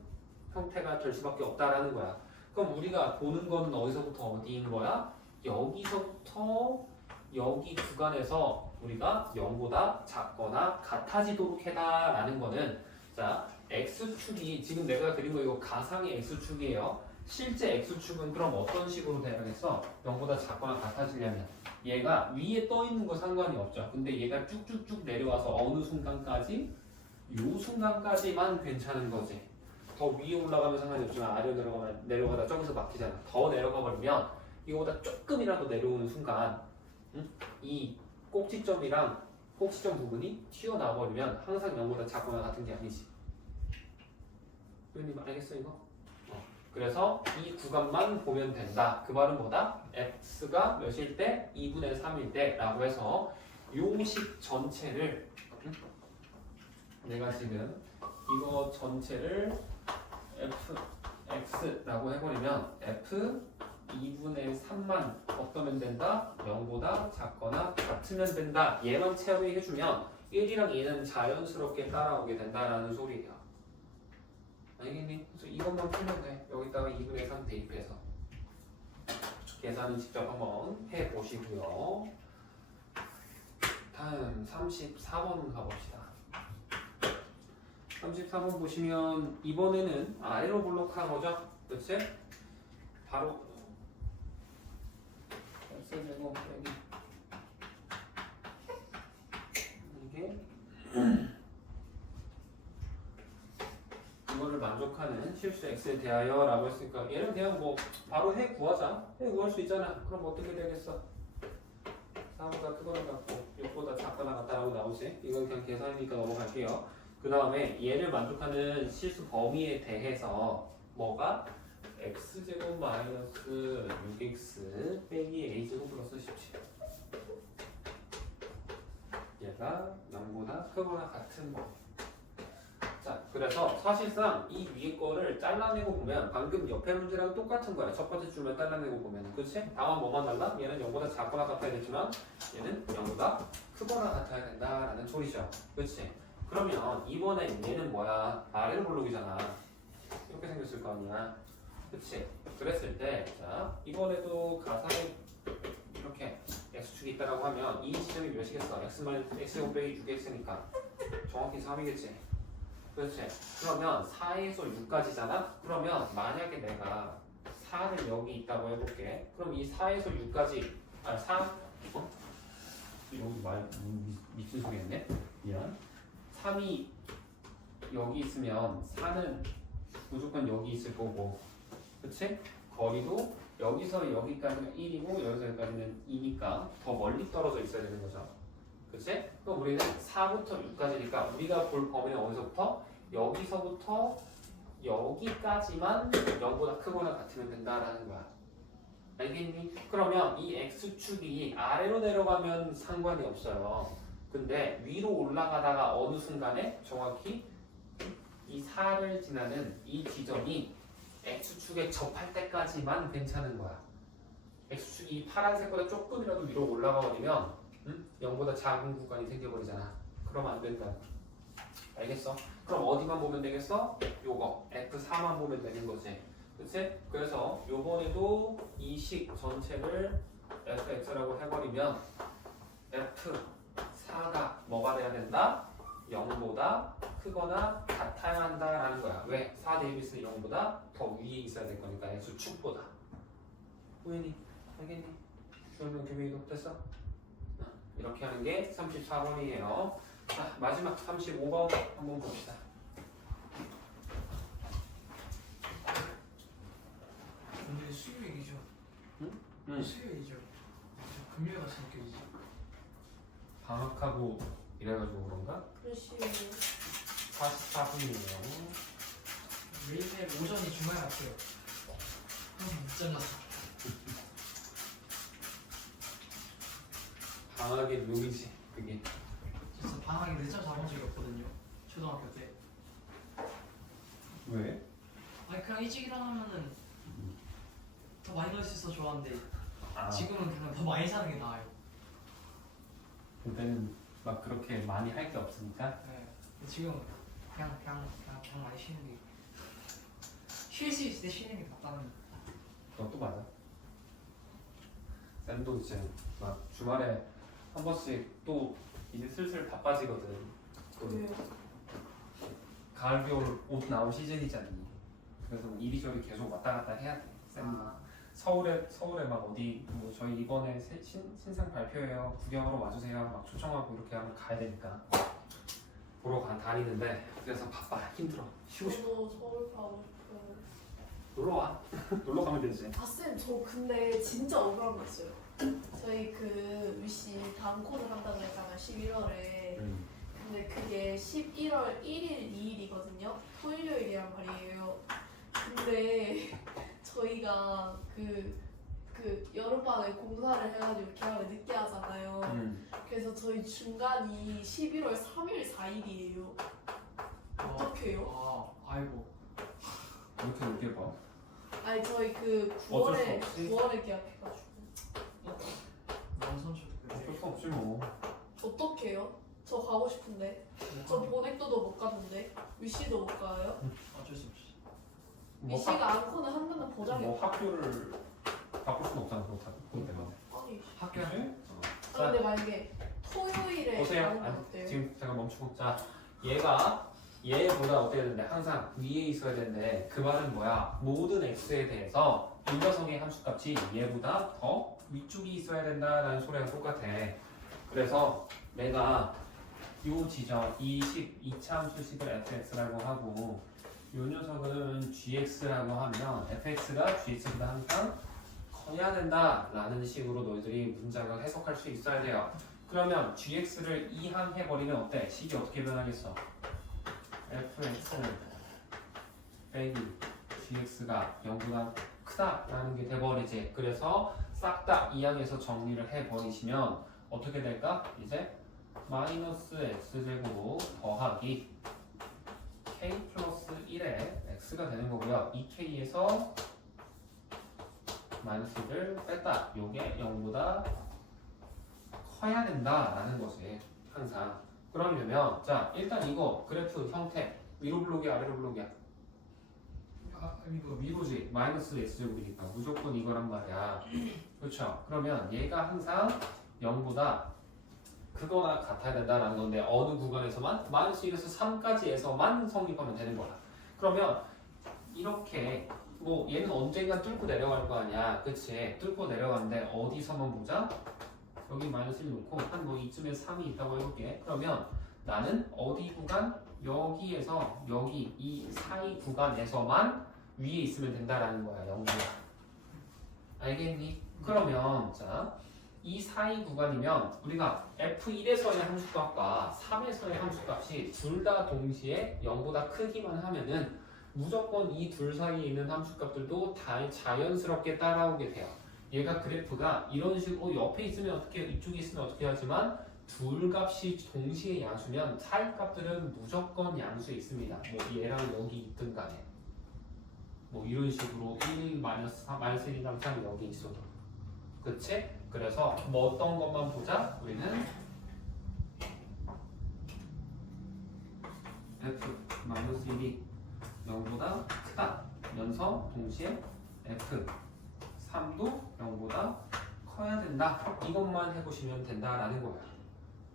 형태가 될 수밖에 없다라는 거야. 그럼 우리가 보는 거는 어디서부터 어디인 거야? 여기서부터 여기 구간에서 우리가 0보다 작거나 같아지도록 해다라는 거는 자 x축이 지금 내가 그린 거 이거 가상의 x축이에요. 실제 x축은 그럼 어떤 식으로 돼야겠어? 0보다 작거나 같아지려면 얘가 위에 떠 있는 거 상관이 없죠. 근데 얘가 쭉쭉쭉 내려와서 어느 순간까지? 요 순간까지만 괜찮은 거지. 더 위에 올라가면 상관이 없지만 아래로 내려가다 저기서 막히잖아. 더 내려가 버리면 이거보다 조금이라도 내려오는 순간 이 꼭지점이랑 꼭지점 부분이 튀어나와 버리면 항상 0보다 작거나 같은 게 아니지. 의원님 알겠어 이거? 그래서 이 구간만 보면 된다. 그 말은 뭐다? x가 몇일 때? 2분의 3일 때 라고 해서 요식 전체를 내가 지금 이거 전체를 fx라고 해버리면 f 2분의 3만 어떠면 된다? 0보다 작거나 같으면 된다. 얘만 처리해주면 1이랑 2는 자연스럽게 따라오게 된다라는 소리예요. 알겠니? 그래서 이것만 풀면 돼. 여기다가 2분의 3 대입해서 계산은 직접 한번 해보시고요. 다음 34번 가봅시다. 34번 보시면 이번에는 아래로 블록한 거죠? 그치? 바로 x제곱 빼기 이게 이거를 만족하는 실수 x에 대하여 라고 했으니까 얘는 그냥 뭐 바로 해 구하자. 해 구할 수 있잖아. 그럼 어떻게 되겠어? 4보다 크거나 같고 6보다 작거나 같다라고 나오지. 이건 그냥 계산이니까 넘어갈게요. 그 다음에 얘를 만족하는 실수 범위에 대해서 뭐가? x제곱 마이너스 6x 빼기 a제곱 플러스 17 얘가 0보다 크거나 같은 거. 자, 그래서 사실상 이 위에 거를 잘라내고 보면 방금 옆에 문제랑 똑같은 거야. 첫 번째 줄만 잘라내고 보면. 그치? 다만 뭐만 달라? 얘는 0보다 작거나 같아야 되지만 얘는 0보다 크거나 같아야 된다라는 소리죠. 그치? 그러면 이번엔 얘는 뭐야? 아래로 블록이잖아. 이렇게 생겼을 거 아니야. 그치? 그랬을 때, 자, 이번에도 가상의 이렇게 x축이 있다라고 하면 이 지점이 몇이겠어? x제곱 빼기 6x니까 정확히 3이겠지? 그렇지? 그러면 4에서 6까지잖아? 그러면 만약에 내가 4를 여기 있다고 해볼게. 그럼 이 4에서 6까지, 4, 여기 미친 소리 했네? 미안. 3이 여기 있으면 4는 무조건 여기 있을 거고, 그치? 거리도 여기서 여기까지는 1이고 여기서 여기까지는 2니까 더 멀리 떨어져 있어야 되는 거죠. 그치? 그럼 우리는 4부터 6까지니까 우리가 볼 범위는 어디서부터? 여기서부터 여기까지만 0보다 크거나 같으면 된다라는 거야. 알겠니? 그러면 이 x축이 아래로 내려가면 상관이 없어요. 근데 위로 올라가다가 어느 순간에 정확히 이 4를 지나는 이 지점이 x축에 접할 때까지만 괜찮은 거야. x축이 파란색보다 조금이라도 위로 올라가 버리면 0보다 작은 구간이 생겨버리잖아. 그러면 안 된다. 알겠어? 그럼 어디만 보면 되겠어? 요거 F4만 보면 되는 거지. 그치? 그래서 요번에도 이 식 전체를 fx라고 해버리면 F4가 뭐가 돼야 된다? 0보다 크거나 같아야 한다라는 거야. 왜? 4 대입했을 때 0보다 더 위에 있어야 될 거니까 x축보다. 보이니? 알겠니? 주어는 교배이도 됐어? 이렇게 하는 게 34번이에요. 자, 마지막 35번 한번 봅시다. 오늘 수요일이죠. 응? 수요일이죠. 금요일 같이 느껴지죠. 방학하고 이래가지고 그런가? 그러시요 44분이에요. 매일매일 오전이 주말 같아요. 늦잠 잤어. 방학의 묘미지 그게. 진짜 방학에 늦잠 자본 적이 없거든요. 초등학교 때. 왜? 아니 그냥 일찍 일어나면은 더 많이 넣을 수 있어 좋아하는데 아, 지금은 그냥 더 많이 사는 게 나아요. 그때는 막 그렇게 많이 할 게 없으니까. 네. 지금 그냥 많이 쉬는 게 쉴 수 있을 때 쉬는 게 낫다는. 그것도 맞아. 쌤도 이제 막 주말에 한 번씩 또 이제 슬슬 바빠지거든. 또 왜요? 가을 겨울 옷 나올 시즌이잖니. 그래서 이리저리 계속 왔다 갔다 해야 돼. 쌤도. 서울에 막 어디 뭐 저희 이번에 신상 발표해요. 구경하러 와주세요. 막 초청하고 이렇게 하면 가야 되니까 보러 다니는데 그래서 바빠 힘들어 쉬고 싶어. 저도 서울 가고 싶어요. 놀러 와. 놀러 가면 되지. 쌤, 저 근데 진짜 억울한 거 있어요. 저희 그 위시 다음 코드 한다고 했잖아요, 11월에. 근데 그게 11월 1일, 2일이거든요. 토요일이란 말이에요. 근데 저희가 그 여름방에 공사를 해가지고 계약을 늦게 하잖아요. 그래서 저희 중간이 11월 3일, 4일이에요. 어떡해요? 아이고. 이렇게 늦게 봐. 아니 저희 그 어쩔 수 없지. 9월에 계약해가지고. 남선수 어쩔 수 없지 뭐. 어떡해요? 저 가고 싶은데. 저 보넥도도 못 갔는데. 위시도 못 가요. 어쩔 수 없이. 뭐, 위시가 안코는 한다는 보장이 뭐 없어. 학교를 바꿀 수는 없잖아. 그렇다고. 그것 때문에. 아니. 학교 아, 근데 만약에 토요일에 보세요. 가는 건 아니, 어때요? 지금 잠깐 멈추고. 자, 얘보다 어때야 되는데 항상 위에 있어야 되는데 그 말은 뭐야? 모든 x에 대해서 이 녀석의 함수값이 얘보다 더 위쪽이 있어야 된다라는 소리랑 똑같아. 그래서 내가 요 지점 2차 함수식을 fx라고 하고 요 녀석은 gx라고 하면 fx가 gx보다 항상 커야 된다라는 식으로 너희들이 문장을 해석할 수 있어야 돼요. 그러면 gx를 이항해버리면 어때? 식이 어떻게 변하겠어? fx 빼기 gx가 0보다 크다라는 게 돼버리지. 그래서 싹 다 이항해서 정리를 해버리시면 어떻게 될까? 이제 마이너스 x제곱 더하기 k 플러스 1의 x가 되는 거고요. 이 k에서 마이너스 1을 뺐다. 요게 0보다 커야 된다라는 거지. 항상. 그러려면 자 일단 이거 그래프 형태 위로 블록이야 아래로 블록이야? 이거 위로지. 마이너스 x제곱이니까 무조건 이거란 말이야. 그렇죠? 그러면 얘가 항상 0보다 그거나 같아야 된다라는 건데 어느 구간에서만? 마이너스 1에서 3까지에서만 성립하면 되는 거야. 그러면 이렇게 뭐 얘는 언젠가 뚫고 내려갈 거 아니야. 그치? 뚫고 내려가는데 어디서만 보자? 여기 마이너스 1 놓고 한 뭐 이쯤에 3이 있다고 해볼게. 그러면 나는 어디 구간? 여기에서 여기 이 사이 구간에서만 위에 있으면 된다라는 거야. 0보다. 알겠니? 그러면 자 이 사이 구간이면 우리가 F1에서의 함수값과 3에서의 함수값이 둘 다 동시에 0보다 크기만 하면은 무조건 이 둘 사이에 있는 함수값들도 다 자연스럽게 따라오게 돼요. 얘가 그래프가 이런 식으로 옆에 있으면 어떻게 이쪽에 있으면 어떻게 하지만 둘 값이 동시에 양수면 사이 값들은 무조건 양수에 있습니다. 뭐 얘랑 여기 있든 간에 뭐 이런 식으로 1 마이너스 3 마이너스 1, 2, 3, 3 여기 있어도 그치? 그래서 뭐 어떤 것만 보자? 우리는 f 마이너스 1이 0보다 크다 면서 동시에 f 3도 0보다 커야 된다. 이것만 해보시면 된다라는 거야.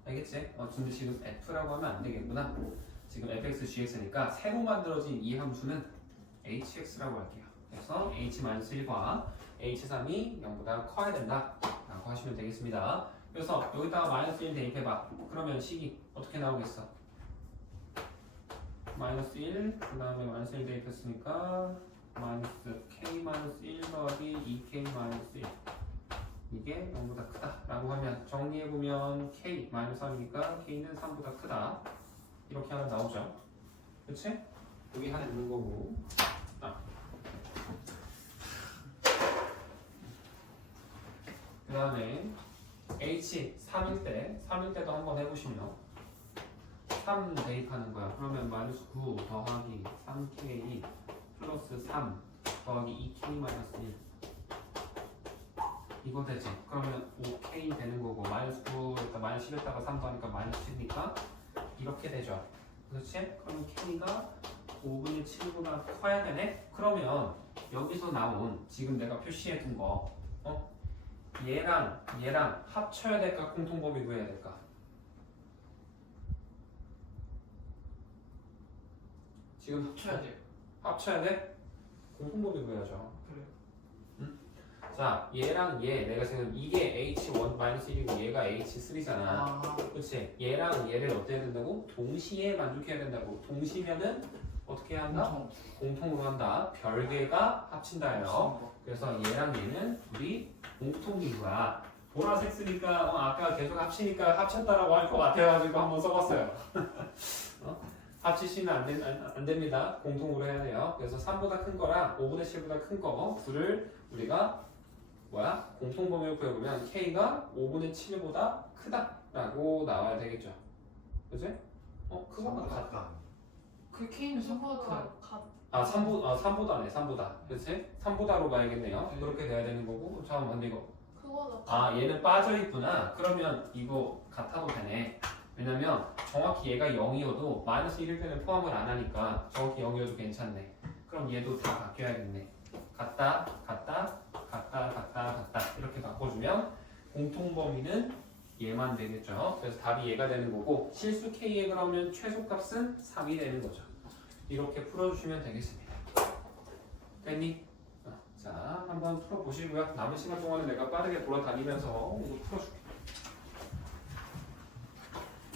알겠지? 근데 지금 f라고 하면 안 되겠구나. 지금 fx, gx니까 새로 만들어진 이 함수는 hx라고 할게요. 그래서 h-1과 h3이 0보다 커야 된다 라고 하시면 되겠습니다. 그래서 여기다가 마이너스 1 대입해봐. 그러면 식이 어떻게 나오겠어? 마이너스 1, 그 다음에 마이너스 1 대입했으니까 마이너스 k-1 더하기 2k-1 이게 0보다 크다 라고 하면 정리해보면 k-3이니까 k는 3보다 크다 이렇게 하나 나오죠. 그치? 여기 하나 있는 거고 그 다음에 h 3일 때도 한번 해보시면 3 대입하는 거야. 그러면 마이너스 9 더하기 3k 플러스 3 더하기 2k 마이너스 1 이거 되지. 그러면 5k 되는 거고 마이너스 9, 일단 마이너스 10에다가 3 더하니까 마이너스 10이니까 이렇게 되죠. 그렇지? 그럼 k가 5분의 7보다 커야 되네? 그러면 여기서 나온 지금 내가 표시해 둔 거 얘랑 합쳐야 될까? 공통범위 구해야 될까? 지금 합쳐야 돼요. 합쳐야 돼? 공통범위 구해야죠. 그래요. 자, 얘랑 얘 내가 지금 이게 h1-1이고 얘가 h3잖아. 아, 그렇지? 얘랑 얘를 어떻게 해야 된다고? 동시에 만족해야 된다고. 동시면은 어떻게 해야 한다? 공통으로 한다. 별개가 합친다예요. 그래서 얘랑 얘는 둘이 공통인 거야. 보라색 쓰니까 아까 계속 합치니까 합쳤다라고 할 것 같아가지고 한번 써봤어요. 합치시면 안 됩니다. 공통으로 해야 돼요. 그래서 3보다 큰 거랑 5분의 7보다 큰 거 둘을 우리가 공통범위로 구해보면 k가 5분의 7보다 크다라고 나와야 되겠죠. 그지? 그거가 같다. 그 K는 3보다 크다. 아 3보다네 3보다. 그치? 3보다로 가야겠네요. 네. 그렇게 돼야 되는 거고. 잠깐만 근데 이거 그거는 얘는 빠져있구나. 그러면 이거 같아도 되네. 왜냐면 정확히 얘가 0이어도 마이너스 1일 때는 포함을 안 하니까 정확히 0이어도 괜찮네. 그럼 얘도 다 바뀌어야겠네. 같다 이렇게 바꿔주면 공통범위는 얘만 되겠죠. 그래서 답이 얘가 되는 거고 실수 k의 그러면 최소값은 3이 되는 거죠. 이렇게 풀어주시면 되겠습니다. 됐니? 자, 한번 풀어보시고요. 남은 시간 동안에 내가 빠르게 돌아다니면서 이거 풀어줄게.